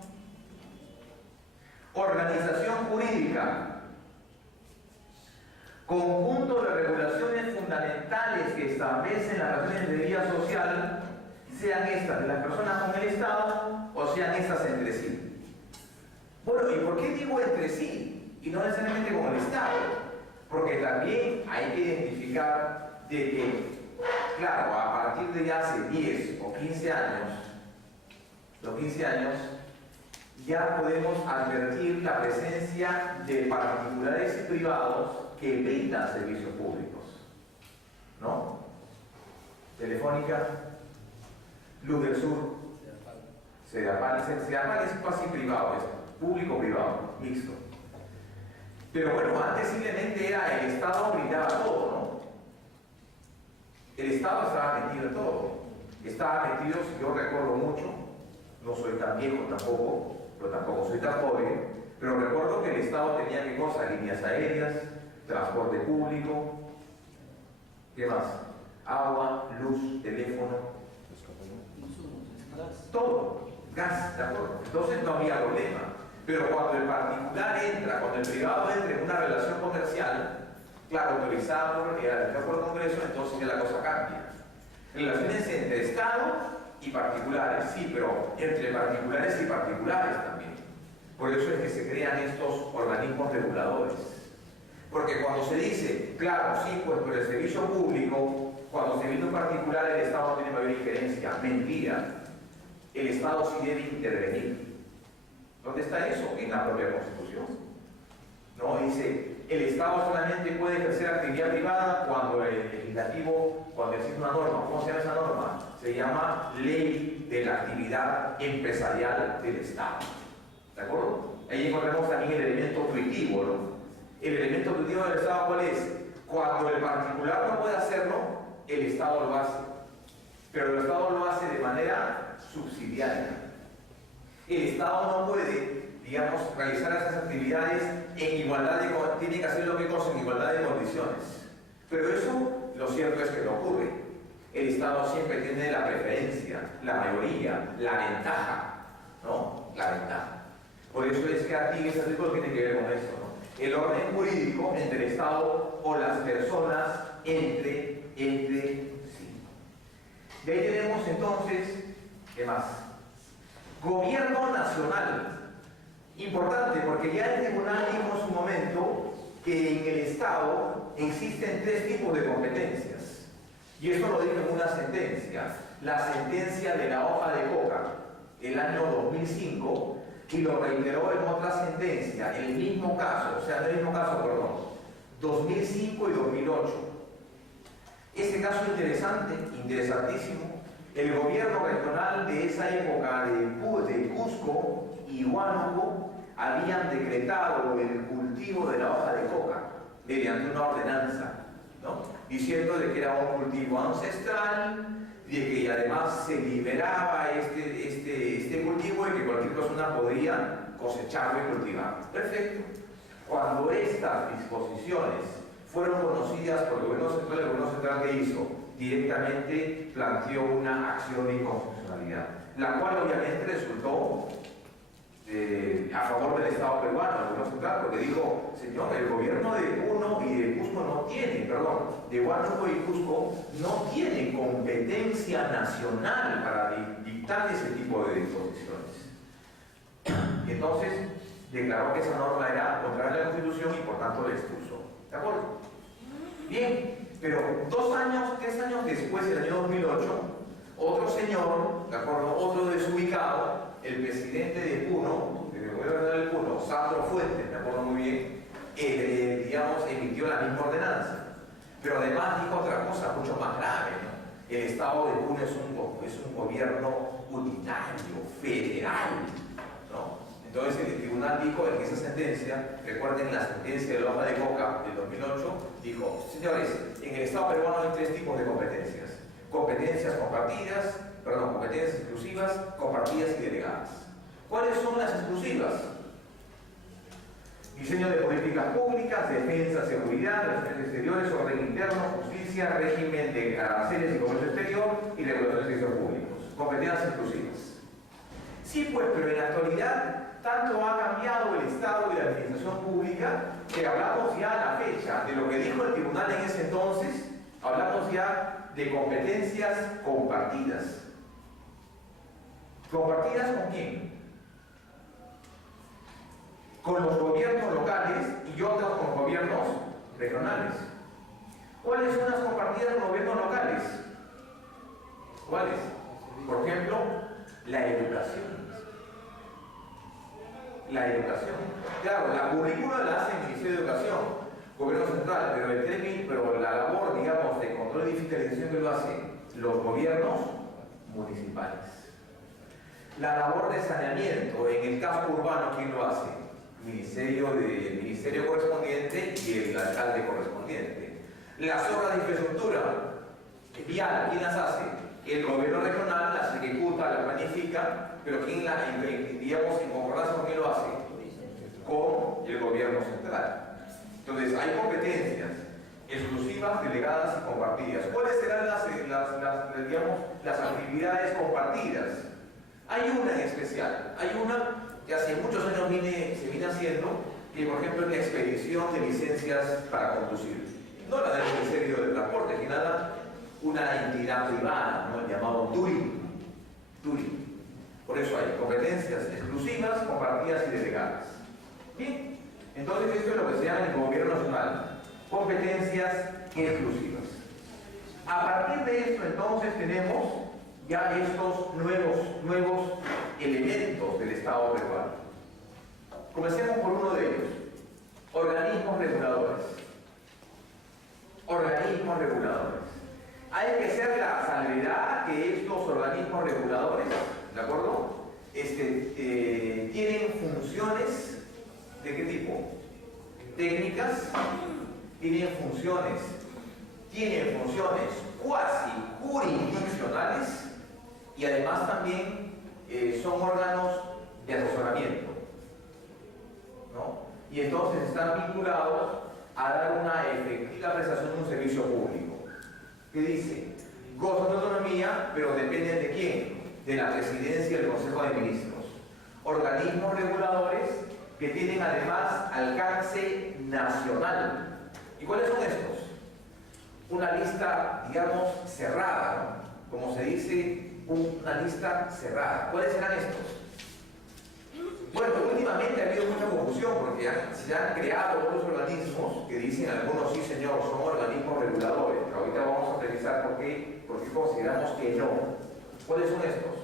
organización jurídica, conjunto de regulaciones fundamentales que establecen las relaciones de vida social, sean estas de las personas con el Estado o sean estas entre sí. Bueno, ¿y por qué digo entre sí y no necesariamente con el Estado? Porque también hay que identificar de que, claro, a partir de ya hace 10 o 15 años, los 15 años, ya podemos advertir la presencia de particulares y privados que brindan servicios públicos, ¿no? Telefónica, Luz del Sur, Sedapal es casi privado, es público-privado, mixto. Pero bueno, antes simplemente era el Estado brindaba todo, ¿no? El Estado estaba metido en todo. Estaba metido, si yo recuerdo mucho, no soy tan viejo tampoco, pero tampoco soy tan joven, pero recuerdo que el Estado tenía qué cosa: líneas aéreas, transporte público, ¿qué más? Agua, luz, teléfono, todo, gas, ¿de acuerdo? Entonces no había problema. Pero cuando el particular entra, cuando el privado entra en una relación comercial, claro, autorizada por el Congreso, entonces ya la cosa cambia. Relaciones entre Estado y particulares, sí, pero entre particulares y particulares también. Por eso es que se crean estos organismos reguladores. Porque cuando se dice, claro, sí, pues por el servicio público, cuando se viene un particular, el Estado no tiene mayor injerencia. Mentira. El Estado sí debe intervenir. ¿Dónde está eso? En la propia Constitución. No, dice, el Estado solamente puede ejercer actividad privada cuando el legislativo, cuando existe una norma. ¿Cómo se llama esa norma? Se llama Ley de la Actividad Empresarial del Estado. ¿De acuerdo? Ahí encontramos también el elemento tuitivo, ¿no? El elemento tuitivo del Estado, ¿cuál es? Cuando el particular no puede hacerlo, el Estado lo hace. Pero el Estado lo hace de manera subsidiaria. El Estado no puede, digamos, realizar esas actividades en igualdad de condiciones, tiene que hacer lo que cosa en igualdad de condiciones. Pero eso, lo cierto es que no ocurre. El Estado siempre tiene la preferencia, la mayoría, la ventaja, ¿no? La ventaja. Por eso es que aquí este artículo tiene que ver con esto, ¿no? El orden jurídico entre el Estado o las personas entre sí. De ahí tenemos entonces, ¿qué más? Gobierno nacional. Importante, porque ya el tribunal dijo en su momento que en el Estado existen tres tipos de competencias. Y esto lo dijo en una sentencia. La sentencia de la hoja de coca, el año 2005, y lo reiteró en otra sentencia, el mismo caso, o sea, no el mismo caso, perdón, 2005 y 2008. Este caso interesante, interesantísimo. El gobierno regional de esa época de Cusco y Huánuco habían decretado el cultivo de la hoja de coca mediante una ordenanza, ¿no? Diciendo de que era un cultivo ancestral, de que además se liberaba este cultivo y que cualquier persona podría cosecharlo y cultivarlo. Perfecto. Cuando estas disposiciones fueron conocidas por el gobierno central que hizo, directamente planteó una acción de inconstitucionalidad, la cual obviamente resultó a favor del Estado peruano, el gobierno central, porque dijo, señor, el gobierno de Puno y de Cusco no tiene, perdón, de Huánuco y Cusco no tiene competencia nacional para dictar ese tipo de disposiciones. Y entonces declaró que esa norma era contraria a la Constitución y por tanto la expulsó. ¿De acuerdo? Bien, pero 3 años después, en el año 2008, otro señor, ¿de acuerdo? Otro desubicado, el presidente de Puno, del gobierno de Puno, Sandro Fuentes, me acuerdo muy bien, digamos, emitió la misma ordenanza. Pero además dijo otra cosa mucho más grave, ¿no? El Estado de Puno es un gobierno unitario, federal, ¿no? Entonces el tribunal dijo en esa sentencia, recuerden la sentencia de la hoja de coca del 2008, dijo, señores, en el Estado peruano hay 3 tipos de competencias. Competencias compartidas, competencias exclusivas, compartidas y delegadas. ¿Cuáles son las exclusivas? Diseño de políticas públicas, defensa, seguridad, relaciones exteriores, orden interno, justicia, régimen de aranceles y comercio exterior y regulación de servicios públicos. Competencias exclusivas. Sí, pues, pero en la actualidad tanto ha cambiado el Estado y la administración pública que hablamos ya a la fecha de lo que dijo el tribunal en ese entonces, hablamos ya de competencias compartidas. ¿Compartidas con quién? Con los gobiernos locales y otras con gobiernos regionales. ¿Cuáles son las compartidas con gobiernos locales? ¿Cuáles? Por ejemplo, la educación. La educación. Claro, la currícula la hace el Ministerio de Educación, Gobierno Central, pero la labor, digamos, de control y fiscalización que lo hacen los gobiernos municipales. La labor de saneamiento, en el casco urbano, ¿quién lo hace? El ministerio correspondiente y el alcalde correspondiente. Las obras de infraestructura vial, ¿quién las hace? El gobierno regional las ejecuta, las planifica, pero ¿quién digamos, en concordancia con quién lo hace? Con el gobierno central. Entonces, hay competencias exclusivas, delegadas y compartidas. ¿Cuáles serán las actividades compartidas? Hay una en especial, hay una que hace muchos años se viene haciendo, que por ejemplo la expedición de licencias para conducir. No la del Ministerio de Transporte, que nada, una entidad privada, ¿no? Llamado TURI. Por eso hay competencias exclusivas, compartidas y delegadas. Bien, entonces esto es lo que se llama en el gobierno nacional, competencias exclusivas. A partir de esto entonces tenemos ya estos nuevos elementos del Estado peruano. Comencemos por uno de ellos, organismos reguladores. Organismos reguladores. Hay que hacer la salvedad que estos organismos reguladores, ¿de acuerdo? Tienen funciones ¿de qué tipo? Técnicas, tienen funciones cuasi jurisdiccionales y además también son órganos de asesoramiento, ¿no? Y entonces están vinculados a dar una efectiva prestación de un servicio público. ¿Qué dice? Gozan de autonomía, pero dependen ¿de quién? De la Presidencia del Consejo de Ministros. Organismos reguladores que tienen además alcance nacional. ¿Y cuáles son estos? Una lista, digamos, cerrada, ¿no? Como se dice, una lista cerrada. ¿Cuáles serán estos? Bueno, últimamente ha habido mucha confusión porque se han creado otros organismos que dicen algunos sí señor, son organismos reguladores. Pero ahorita vamos a revisar por qué consideramos que no. ¿Cuáles son estos?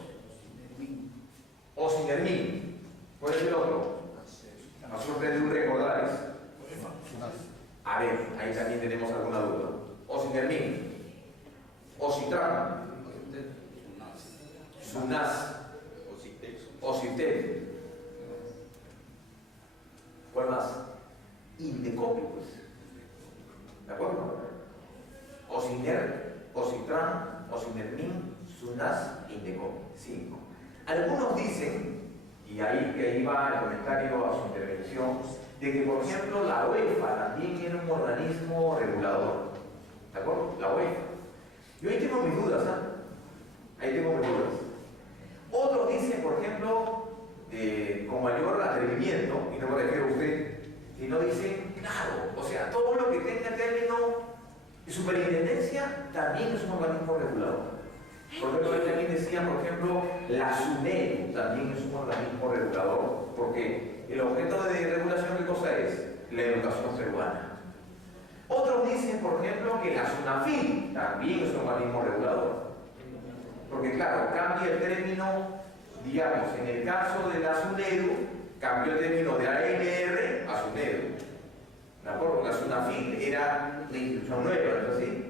OSINERMIN. ¿Cuál es el otro? Nosotros debemos recordar eso. A ver, ahí también tenemos alguna duda. OSINERMIN, OSITRAN, SUNAS, OSITEL. ¿Cuál más? INDECOPI, pues. ¿De acuerdo? OSINER, OSITRAN, OSINERMIN, SUNAS, INDECOPI. 5. Algunos dicen, y ahí va el comentario a su intervención, de que por ejemplo la UEFA también tiene un organismo regulador. ¿De acuerdo? La UEFA. Yo ahí tengo mis dudas, ¿ah? Ahí tengo mis dudas. Otros dicen, por ejemplo, con mayor atrevimiento, y no me refiero a usted, sino dicen, claro, o sea, todo lo que tenga término de superintendencia también es un organismo regulador. Por ejemplo, él también decía, por ejemplo, la SUNEDU también es un organismo regulador, porque el objeto de regulación, ¿qué cosa es? La educación peruana. Otros dicen, por ejemplo, que la SUNAFIL también es un organismo regulador. Porque claro, cambia el término, digamos, en el caso de la SUNEDU, cambió el término de AMR a SUNEDU. ¿De acuerdo? La SUNAFIL era una institución nueva, ¿no es así?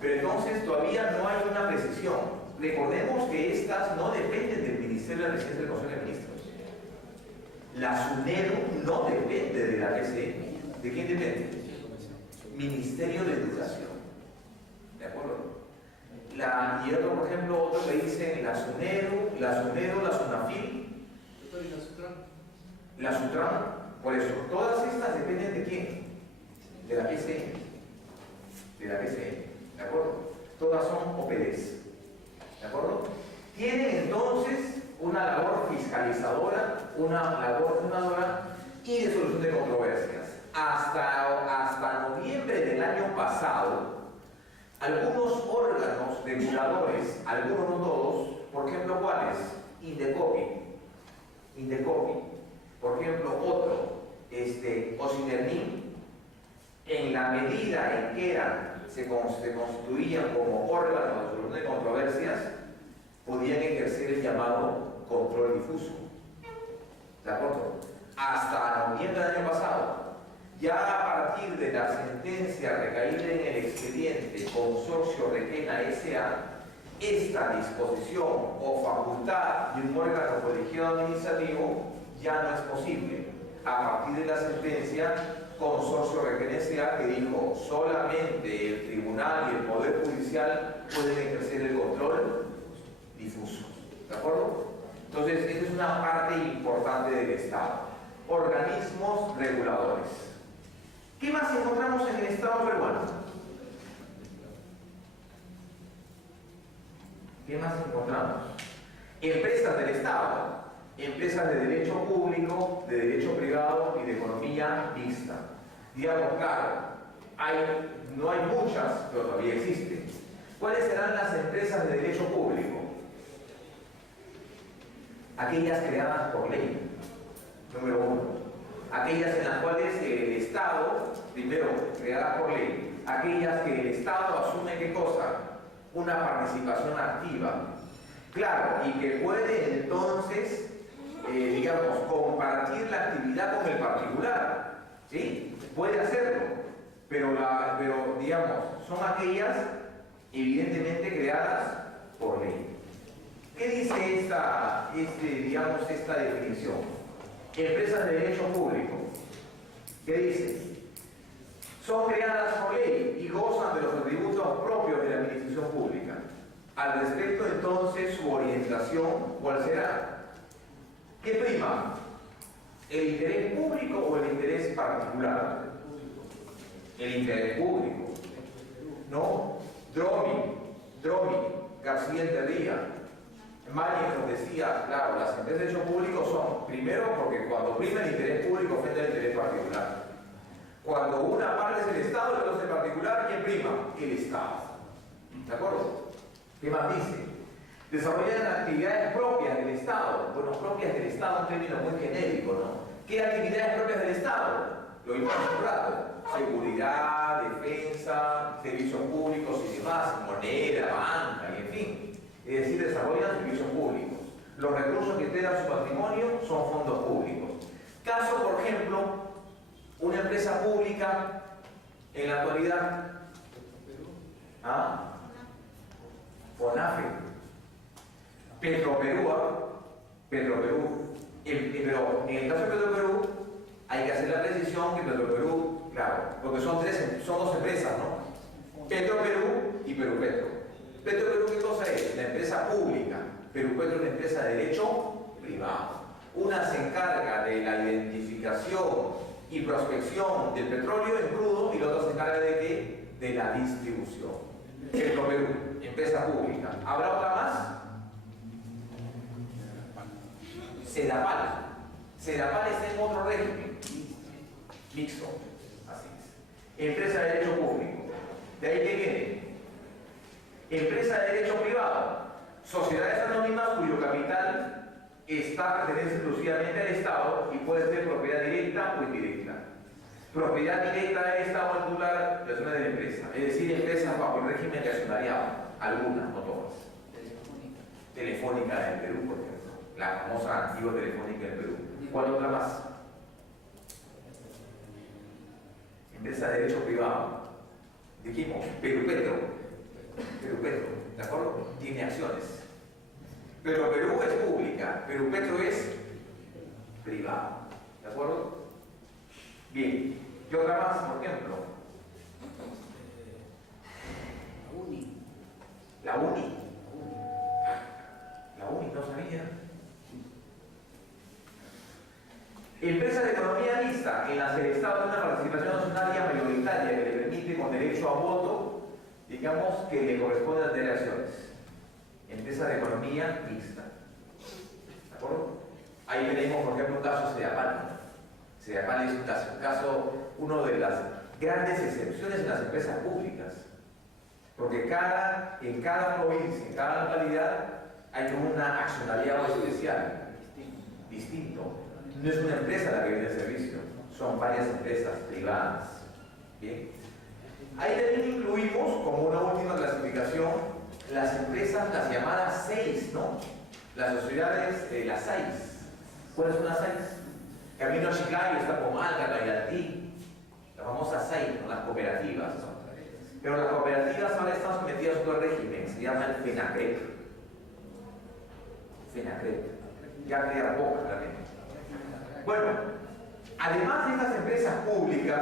Pero entonces todavía no hay una precisión. Recordemos que estas no dependen del Ministerio de la Presidencia del Consejo de Ministros. La SUNEDU no depende de la PCM. ¿De quién depende? Ministerio de Educación. ¿De acuerdo? Y otro, por ejemplo, otro que dicen la SUNEDU, la SUNAFIL, la SUTRAN. Por eso, todas estas dependen de quién? De la PCM. De la PCM. ¿De acuerdo? Todas son OPDs. ¿De acuerdo? Tienen entonces una labor fiscalizadora, una labor fundadora y de solución de controversias. Hasta noviembre del año pasado, algunos órganos reguladores, algunos no todos, por ejemplo, ¿cuáles? INDECOPI. Por ejemplo, otro, OSINERMIN, en la medida en que se constituían como órganos de solución de controversias, podían ejercer el llamado control difuso. ¿De acuerdo? Hasta noviembre del año pasado. Ya a partir de la sentencia recaída en el expediente Consorcio Requena S.A., esta disposición o facultad de un órgano colegiado administrativo ya no es posible. A partir de la sentencia Consorcio Requena S.A., que dijo solamente el tribunal y el poder judicial pueden ejercer el control difuso. ¿De acuerdo? Entonces, esta es una parte importante del Estado. Organismos reguladores. ¿Qué más encontramos en el Estado peruano? ¿Qué más encontramos? Empresas del Estado. empresas de derecho público, de derecho privado y de economía mixta. Digamos, claro, no hay muchas, pero todavía existen. ¿Cuáles serán las empresas de derecho público? Aquellas creadas por ley, número uno. Aquellas en las cuales el Estado, primero, creadas por ley, aquellas que el Estado asume, ¿qué cosa? Una participación activa. Claro, y que puede entonces, digamos, compartir la actividad con el particular, ¿sí? Puede hacerlo, pero digamos, son aquellas evidentemente creadas por ley. ¿Qué dice esta definición? Empresas de derecho público. ¿Qué dice? Son creadas por ley y gozan de los atributos propios de la administración pública. Al respecto, entonces, su orientación, ¿cuál será? ¿Qué prima? ¿El interés público o el interés particular? El interés público. ¿No? Dromi, García Enterría, Mañez nos decía, claro, las empresas de derecho público son, primero, porque cuando prima el interés público ofende el interés particular. Cuando una parte es el Estado y la otra es el particular, ¿quién prima? El Estado. ¿De acuerdo? ¿Qué más dice? Desarrollan actividades propias del Estado. Bueno, propias del Estado, un término muy genérico, ¿no? ¿Qué actividades propias del Estado? Lo vimos hace un rato. Seguridad, defensa, servicios públicos y demás, moneda, banca, y en fin. Es decir, desarrollan servicios públicos. Los recursos que integran su patrimonio son fondos públicos. Caso, por ejemplo, una empresa pública en la actualidad. FONAFE. Petroperú. Pero en el caso de Petroperú hay que hacer la precisión que Petroperú, claro, porque son dos empresas, ¿no? Petroperú y Perupetro. Petroperú, ¿qué cosa es? Una empresa pública. Perupetro es una empresa de derecho privado. Una se encarga de la identificación y prospección del petróleo en crudo y la otra se encarga de ¿qué? De la distribución. Petroperú, empresa pública. ¿Habrá otra más? Sedapal. Sedapal está en otro régimen. Mixto. Así es. Empresa de derecho público. ¿De ahí qué viene? Empresa de derecho privado. Sociedades anónimas cuyo capital pertenece exclusivamente al Estado y puede ser propiedad directa o indirecta. Propiedad directa del Estado al titular de la empresa. Es decir, empresas bajo el régimen de accionariado. Algunas, no todas. Telefónica en Perú, por ejemplo. La famosa antigua Telefónica en Perú. ¿Cuál otra más? Empresa de derecho privado. Dijimos, Perupetro, ¿de acuerdo? Tiene acciones. Pero Perú es pública, Perupetro es privado. ¿De acuerdo? Bien. ¿Qué otra más, por ejemplo? La UNI. La UNI, no sabía. Empresa de economía mixta, en las que el Estado tiene una participación accionaria mayoritaria que le permite con derecho a voto, digamos, que le corresponde a tener acciones. Empresa de economía mixta. ¿De acuerdo? Ahí tenemos, por ejemplo, un caso Sedapal. Sedapal es un caso, una de las grandes excepciones en las empresas públicas. Porque en cada provincia, en cada localidad, hay como un accionariado especial, distinto. No es una empresa la que vende el servicio, son varias empresas privadas. ¿Bien? Ahí también incluimos, como una última clasificación, las empresas, las llamadas 6, ¿no? Las sociedades, las 6. ¿Cuáles son las 6? Camino Chiclayo, está Comalca, Cayaltí, las famosas 6, ¿no? Las cooperativas. Pero las cooperativas ahora están sometidas a otro régimen, se llama el FENACREP. Ya queda poca también. Bueno, además de estas empresas públicas,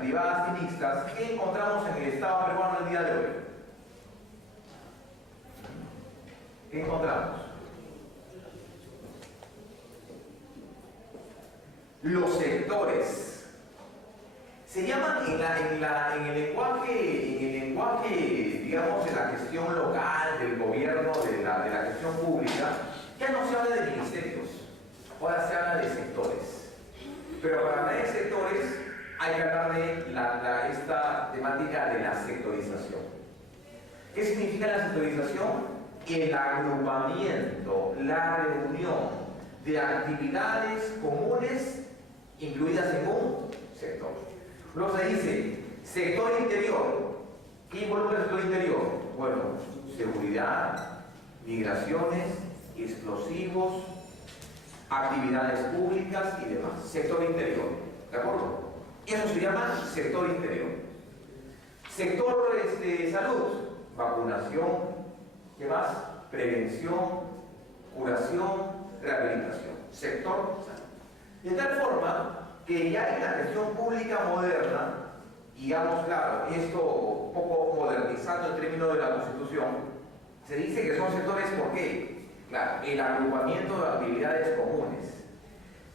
privadas y mixtas, ¿qué encontramos en el Estado peruano el día de hoy? ¿Qué encontramos? Los sectores. Se llaman en el lenguaje, digamos, de la gestión local, del gobierno, de la gestión pública, ya no se habla de ministerios. ahora se habla de sectores. Pero para hablar de sectores hay que hablar de esta temática de la sectorización. ¿Qué significa la sectorización? El agrupamiento, la reunión de actividades comunes incluidas en un sector. Luego se dice sector interior. ¿Qué involucra el sector interior? Bueno, seguridad, migraciones, explosivos, actividades públicas y demás. Sector interior. ¿De acuerdo? Eso se llama sector interior. Sector salud, vacunación, ¿qué más? Prevención, curación, rehabilitación. Sector salud. De tal forma que ya en la gestión pública moderna, digamos, claro, esto un poco modernizando el término de la Constitución, se dice que son sectores, ¿por qué? Claro, el agrupamiento de actividades comunes.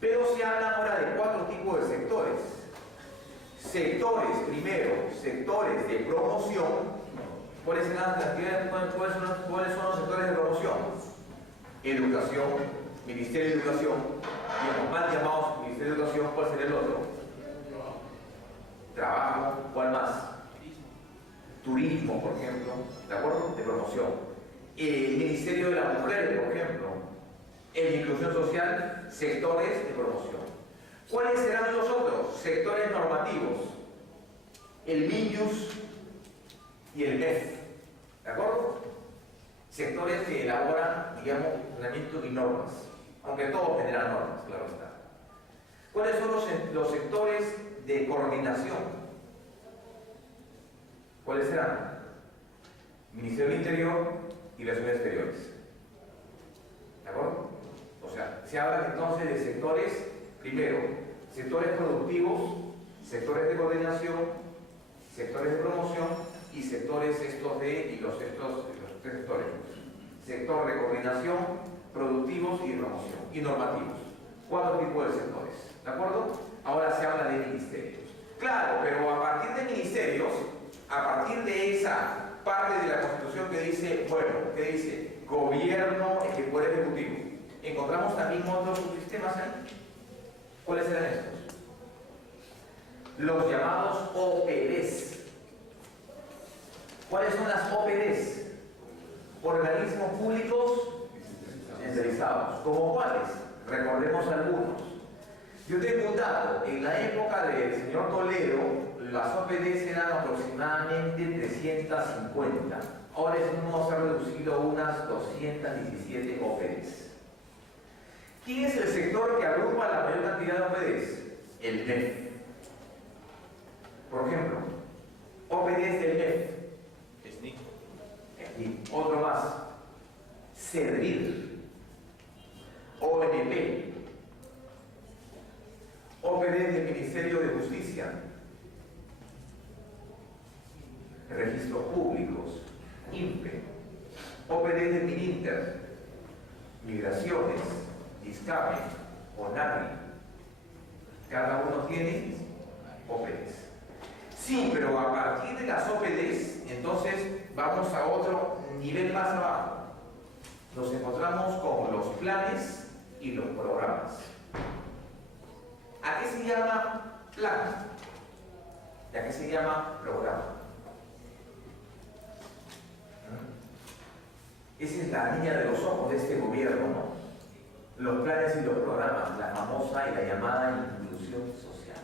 Pero se habla ahora de 4 tipos de sectores. Sectores, primero, sectores de promoción. ¿Cuáles son los sectores de promoción? Educación, Ministerio de Educación, y los mal llamados Ministerio de Educación, ¿cuál sería el otro? Trabajo, ¿cuál más? Turismo, por ejemplo, ¿de acuerdo? De promoción. El Ministerio de la Mujer, por ejemplo. En inclusión social, sectores de promoción. ¿Cuáles serán los otros? Sectores normativos. El MINUS y el MEF. ¿De acuerdo? Sectores que elaboran, digamos, reglamento y normas. Aunque todos generan normas, claro está. ¿Cuáles son los sectores de coordinación? ¿Cuáles serán? Ministerio del Interior y Relaciones Exteriores. ¿De acuerdo? O sea, se habla entonces de sectores, primero, sectores productivos, sectores de coordinación, sectores de promoción y sectores tres sectores. Sector de coordinación, productivos y de promoción, y normativos. 4 tipos de sectores. ¿De acuerdo? Ahora se habla de ministerios. Claro, pero a partir de ministerios, a partir de esa parte de la Constitución que dice, bueno, que dice gobierno, el poder ejecutivo, encontramos también otros subsistemas ahí. ¿Cuáles eran estos? Los llamados OPDs. ¿Cuáles son las OPDs? Organismos públicos descentralizados. ¿Como cuáles? Recordemos algunos. Yo tengo un dato. En la época del señor Toledo, las OPDs eran aproximadamente 350. Ahora hemos reducido a unas 217 OPDs. ¿Quién es el sector que agrupa la mayor cantidad de OPDs? El MEF. Por ejemplo, OPDs del MEF. Otro más. Servir. ONP. OPD del Ministerio de Justicia. Registros Públicos. INPE. OPD del MININTER. Migraciones. ISCAPE. ONAMI. Cada uno tiene OPDs. Sí, pero a partir de las OPDs, entonces vamos a otro nivel más abajo. Nos encontramos con los planes y los programas. ¿A qué se llama plan? ¿Y a qué se llama programa? Esa es la niña de los ojos de este gobierno, ¿no? Los planes y los programas, la famosa y la llamada inclusión social.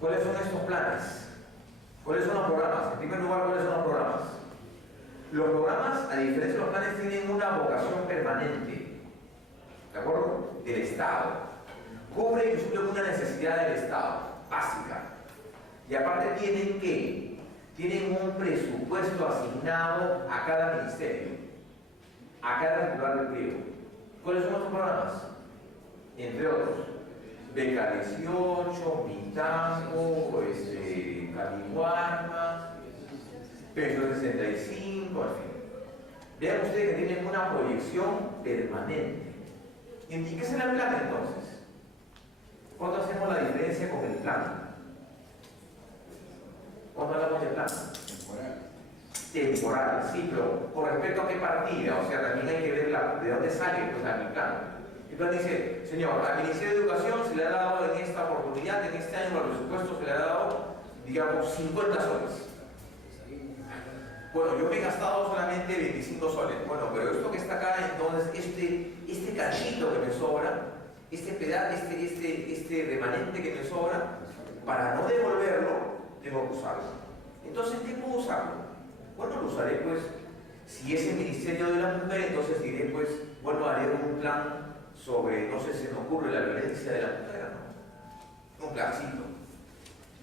¿Cuáles son estos planes? ¿Cuáles son los programas? En primer lugar, ¿cuáles son los programas? Los programas, a diferencia de los planes, tienen una vocación permanente, ¿de acuerdo? Del Estado. Cubre y suple una necesidad del Estado, básica. Y aparte tienen un presupuesto asignado a cada ministerio, a cada titular de empleo. ¿Cuáles son los programas? Entre otros, Beca 18, Mitango, Caliguarma, Pensión 65, en fin. Vean ustedes que tienen una proyección permanente. ¿Y qué será el plan entonces? ¿Cuándo hacemos la diferencia con el plan? ¿Cuándo hablamos de plan? Temporal, sí, pero con respecto a qué partida, o sea, también hay que ver de dónde sale pues, el plan. El plan dice, señor, al Ministerio de Educación se le ha dado en esta oportunidad, en este año, al presupuesto se le ha dado, digamos, 50 soles. Bueno, yo me he gastado solamente 25 soles. Bueno, pero esto que está acá, entonces, este cachito que me sobra, este pedazo, este remanente que me sobra, para no devolverlo, tengo que usarlo. Entonces, ¿qué puedo usarlo? Bueno, lo usaré, pues, si es el Ministerio de la Mujer, entonces diré, pues, bueno, haré un plan sobre, no sé si se me ocurre, la violencia de la mujer, ¿no? Un plancito.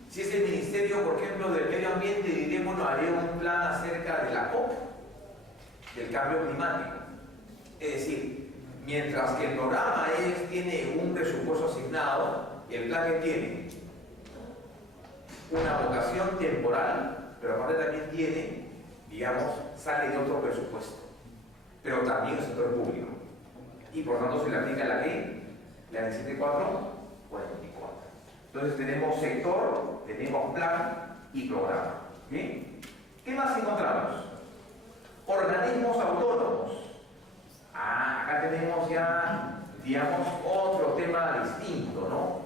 Si es el Ministerio, por ejemplo, del Medio Ambiente, diré, bueno, haré un plan acerca de la COP, del cambio climático. Es decir, mientras que el programa tiene un presupuesto asignado, el plan que tiene una vocación temporal, pero aparte también tiene, digamos, sale de otro presupuesto, pero también el sector público. Y por tanto se le aplica la ley, la 7444. Entonces tenemos sector, tenemos plan y programa. ¿Bien? ¿Qué más encontramos? Organismos autónomos. Acá tenemos ya, digamos, otro tema distinto, ¿no?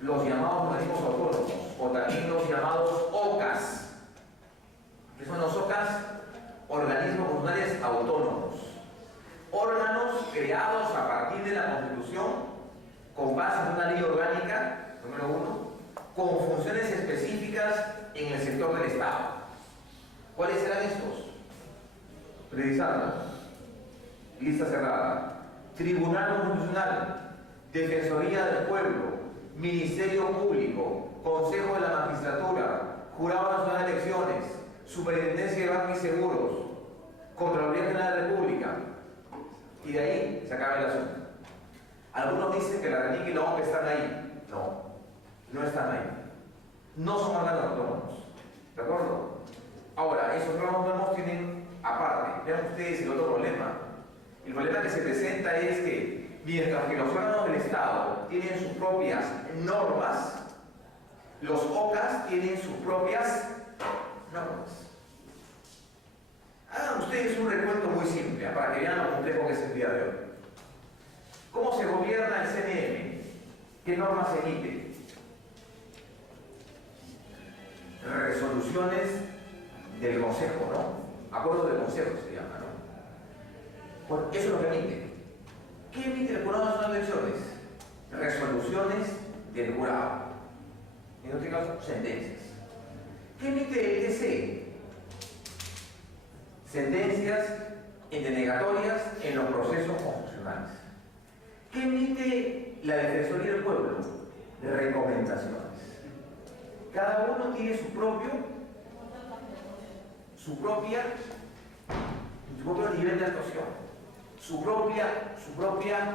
Los llamados organismos autónomos, o también los llamados OCAS. ¿Qué son los OCAS? Organismos comunales autónomos. Órganos creados a partir de la Constitución con base en una ley orgánica, número 1, con funciones específicas en el sector del Estado. ¿Cuáles serán estos? Revisarlos. Lista cerrada. Tribunal Constitucional, Defensoría del Pueblo, Ministerio Público, Consejo de la Magistratura, Jurado Nacional de Elecciones, Superintendencia de Bancos y Seguros, Contraloría General de la República. Y de ahí se acaba el asunto. Algunos dicen que la RENIC y la OMP están ahí. No, no están ahí. No son órganos autónomos. ¿De acuerdo? Ahora, esos órganos autónomos tienen aparte. Vean ustedes el otro problema. El problema que se presenta es que mientras que los órganos del Estado tienen sus propias normas, los OCAS tienen sus propias normas. Hagan ustedes un recuento muy simple, para que vean lo complejo que es el día de hoy. ¿Cómo se gobierna el CNM? ¿Qué normas se emite? Resoluciones del Consejo, ¿no? Acuerdo del Consejo se llama, ¿no? Bueno, eso es lo que emite. ¿Qué emite el Jurado Nacional de Elecciones? Resoluciones del jurado. En otro caso, sentencias. ¿Qué emite el TC? Sentencias denegatorias en los procesos constitucionales. ¿Qué emite la Defensoría del Pueblo? Recomendaciones. Cada uno tiene su propio nivel de actuación, su propia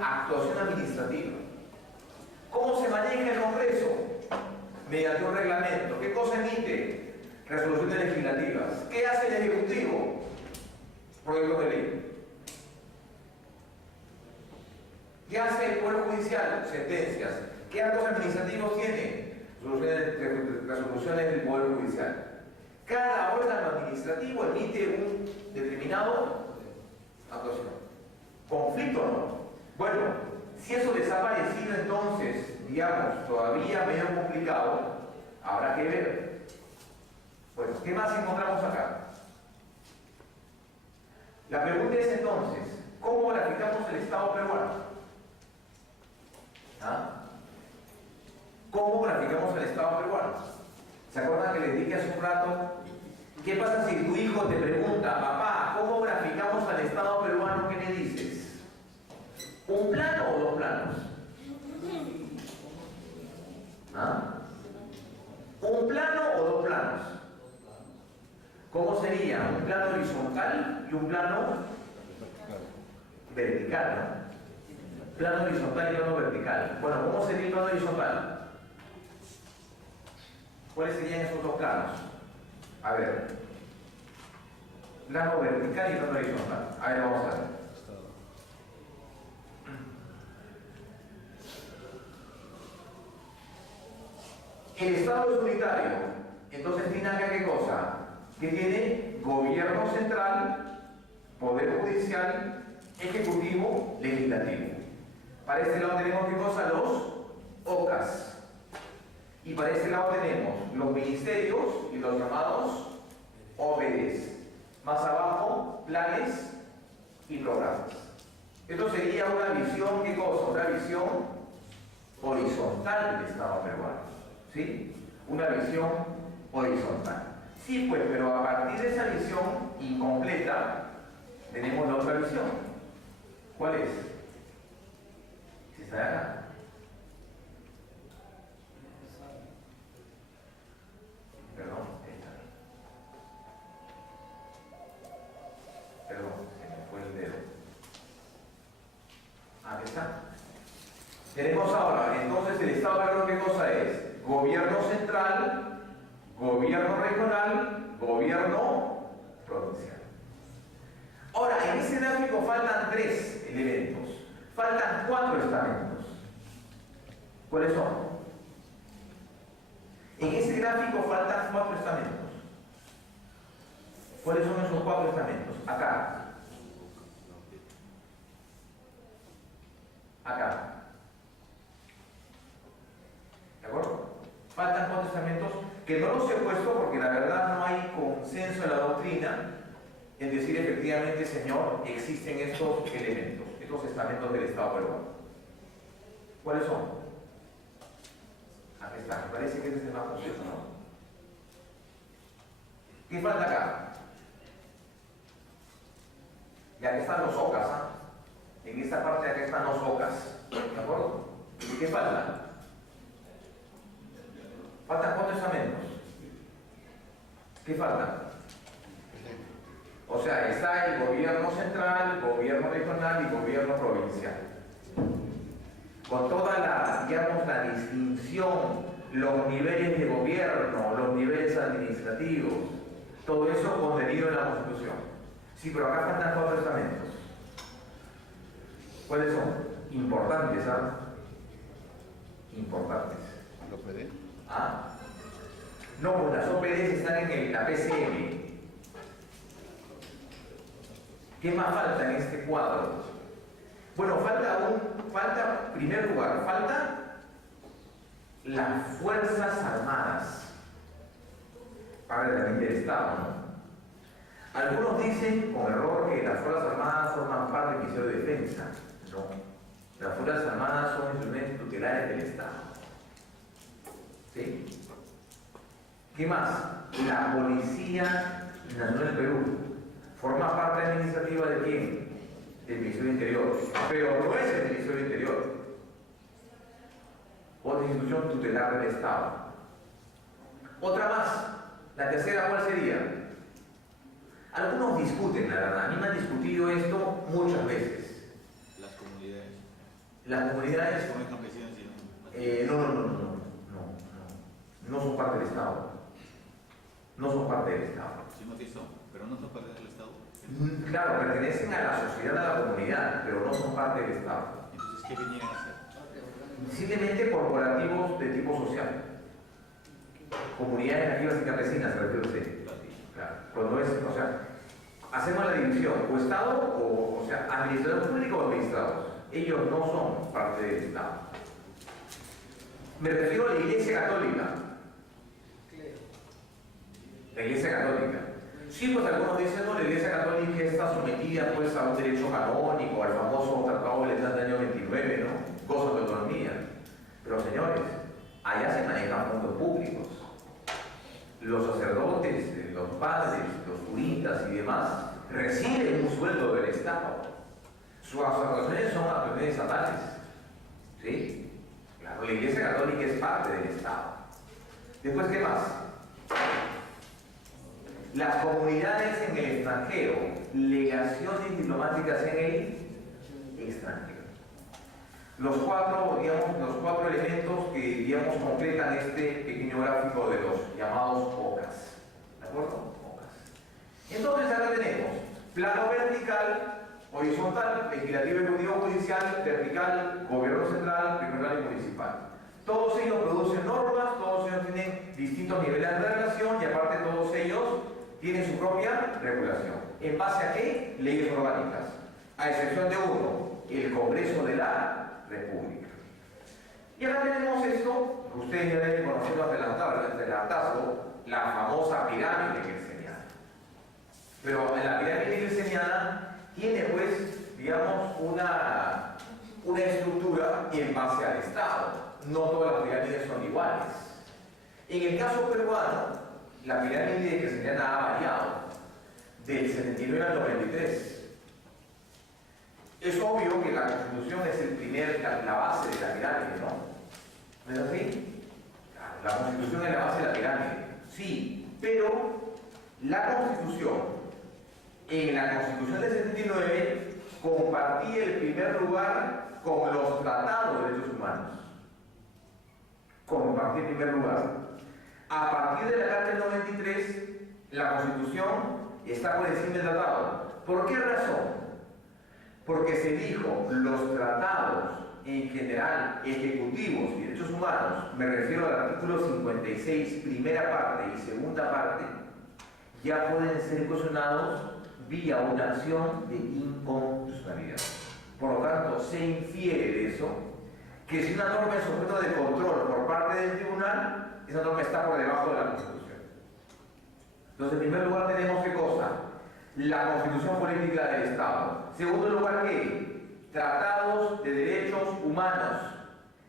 actuación administrativa. ¿Cómo se maneja el Congreso? Mediante un reglamento. ¿Qué cosa emite? Resoluciones legislativas. ¿Qué hace el Ejecutivo? Proyectos de ley. ¿Qué hace el Poder Judicial? Sentencias. ¿Qué actos administrativos tiene? Resoluciones del Poder Judicial. Cada órgano administrativo emite un determinado actuación. ¿Conflicto o no? Bueno, si eso desaparecido, entonces, digamos, todavía medio complicado, habrá que ver. Bueno, ¿qué más encontramos acá? La pregunta es entonces, ¿cómo graficamos el Estado peruano? ¿Cómo graficamos el Estado peruano? ¿Se acuerdan que les dije hace un rato? ¿Qué pasa si tu hijo te pregunta, papá, ¿cómo graficamos al Estado peruano? ¿Qué le dices? ¿Un plano o dos planos? ¿Un plano o dos planos? ¿Cómo sería? Un plano horizontal y un plano vertical, ¿no? Plano horizontal y plano vertical. Bueno, ¿cómo sería el plano horizontal? ¿Cuáles serían esos dos planos? A ver. Plano vertical y plano horizontal. A ver, vamos a ver. El Estado es unitario. Entonces tiene acá qué cosa? Que tiene gobierno central, poder judicial, ejecutivo, legislativo. Para este lado tenemos, ¿qué cosa? Los OCAS. Y para este lado tenemos los ministerios y los llamados OBDs. Más abajo, planes y programas. Esto sería una visión, ¿qué cosa? Una visión horizontal del Estado peruano. ¿Sí? Una visión horizontal. Sí, pues, pero a partir de esa visión incompleta, tenemos la otra visión. ¿Cuál es? Si está acá. Perdón, perdón, se me fue el dedo. Aquí está. Tenemos ahora, entonces, el Estado peruano, ¿qué cosa es? Gobierno central, gobierno regional, gobierno provincial. Ahora, en ese gráfico faltan 3 elementos. Faltan 4 estamentos. ¿Cuáles son? En ese gráfico faltan 4 estamentos. ¿Cuáles son esos 4 estamentos? Acá. Acá. ¿De acuerdo? Faltan 4 estamentos que no los he puesto porque la verdad no hay consenso en la doctrina en decir efectivamente, señor, existen estos elementos, estos estamentos del Estado peruano. ¿Cuáles son? Aquí está, me parece que ese es el más completo, ¿no? ¿Qué falta acá? Y aquí están los OCAS, ¿ah? En esta parte de acá están los OCAS, ¿de acuerdo? ¿Y qué falta? Faltan 4 estamentos. ¿Qué falta? O sea, está el gobierno central, gobierno regional y gobierno provincial. Con toda la, digamos, la distinción, los niveles de gobierno, los niveles administrativos, todo eso contenido en la Constitución. Sí, pero acá faltan 4 estamentos. ¿Cuáles son? Importantes, ¿ah? Importantes. ¿Los PD? ¿Ah? No, pues las OPDs están en la PCM. ¿Qué más falta en este cuadro? Bueno, falta, en primer lugar, falta las Fuerzas Armadas para el del Estado, ¿no? Algunos dicen, con error, que las Fuerzas Armadas forman parte del Ministerio de Defensa. No. Las Fuerzas Armadas son instrumentos tutelares del Estado. ¿Sí? ¿Qué más? La Policía Nacional del Perú forma parte administrativa de quién? Del Ministerio del Interior, pero no es el Ministerio del Interior. Otra institución tutelar del Estado. Otra más, la tercera, ¿cuál sería? Algunos discuten, la verdad, a mí me han discutido esto muchas veces. Las comunidades. Las comunidades Como campesinos y no son parte del Estado. No son parte del Estado. sí, no, sí son, pero no son parte del Estado. Claro, pertenecen a la sociedad, a la comunidad, pero no son parte del Estado. Entonces, ¿qué vinieron a hacer? Simplemente corporativos de tipo social. Comunidades nativas y campesinas, se refiere usted. Claro, cuando es, o sea, hacemos la división, o Estado, o sea, administradores públicos o administrados. Ellos no son parte del Estado. Me refiero a la Iglesia Católica. La Iglesia Católica. Sí, pues algunos dicen, no, la Iglesia Católica está sometida pues a un derecho canónico, al famoso Tratado de Letrán del año 29, ¿no? Goza de autonomía. Pero señores, allá se manejan fondos públicos. Los sacerdotes, los padres, los curitas y demás reciben un sueldo del Estado. Sus aportaciones son aportaciones estatales. ¿Sí? Claro, la Iglesia Católica es parte del Estado. Después, ¿qué más? Las comunidades en el extranjero, legaciones diplomáticas en el extranjero. Los cuatro elementos que, digamos, completan este pequeño gráfico de los llamados OCAS. ¿De acuerdo? OCAS. Entonces, acá tenemos plano vertical, horizontal, legislativo, ejecutivo, judicial, vertical, gobierno central, regional y municipal. Todos ellos producen normas, todos ellos tienen distintos niveles de relación y aparte todos ellos tienen su propia regulación. ¿En base a qué? Leyes orgánicas. A excepción de uno, el Congreso de la república. Y ahora tenemos esto, ustedes ya deben conocer más adelantazo, la famosa pirámide kelseniana. Pero la pirámide kelseniana tiene, pues, digamos, una estructura en base al Estado. No todas las pirámides son iguales. En el caso peruano, la pirámide kelseniana ha variado del 79 al 93. Es obvio que la Constitución es la base de la pirámide, ¿no? ¿No es así? La Constitución es la base de la pirámide. Sí, pero la Constitución, en la Constitución del 79, compartía el primer lugar con los tratados de derechos humanos. Compartía el primer lugar. A partir de la Carta del 93, la Constitución está por encima del tratado. ¿Por qué razón? Porque se dijo, los tratados en general, ejecutivos y derechos humanos, me refiero al artículo 56, primera parte y segunda parte, ya pueden ser cuestionados vía una acción de inconstitucionalidad. Por lo tanto, se infiere de eso que si una norma es objeto de control por parte del tribunal, esa norma está por debajo de la Constitución. Entonces, en primer lugar tenemos ¿qué cosa? La Constitución Política del Estado. Segundo lugar, ¿qué? Tratados de derechos humanos.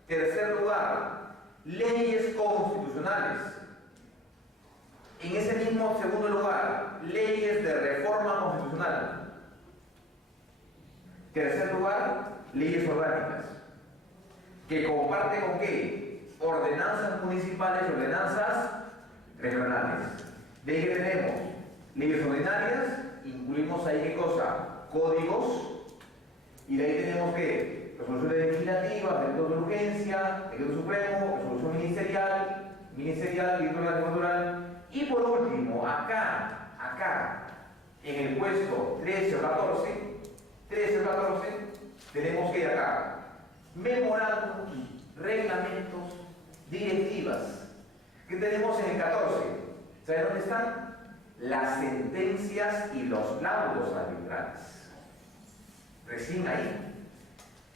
Tercer lugar, leyes constitucionales. En ese mismo segundo lugar, leyes de reforma constitucional. Tercer lugar, leyes orgánicas. ¿Que comparte con qué? Ordenanzas municipales y ordenanzas regionales. De ahí que tenemos leyes ordinarias, incluimos ahí ¿qué cosa? Códigos, y de ahí tenemos que resoluciones legislativas, decretos de urgencia, decreto supremo, resolución ministerial, directorio cultural, y por último, acá, en el puesto 13 o 14, tenemos que ir acá, memorándum, reglamentos, directivas, que tenemos en el 14, ¿saben dónde están? Las sentencias y los laudos arbitrales. Recién ahí.